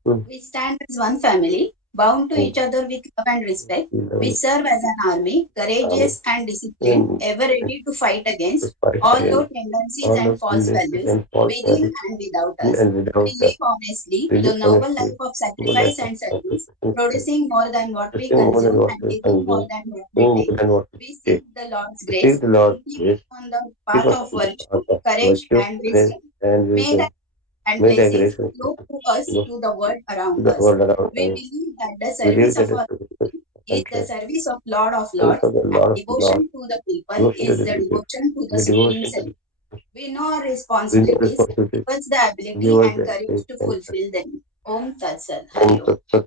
We stand as one family, bound to each other with love and respect. We serve as an army, courageous and disciplined, ever ready to fight against all low tendencies and false values within and without us. We live honestly, the noble life of sacrifice and service, producing more than what we consume and giving more than what we take. We seek the Lord's grace to keep on the path of virtue, courage, and wisdom. May that and blessings flow through us to the world around us. We believe that the service of our religion is the service of Lord of Lords, and devotion to the people is the devotion to the Supreme Self. We know our responsibilities, give us the ability and courage to fulfill them. Om Tat Sat. Hari Om.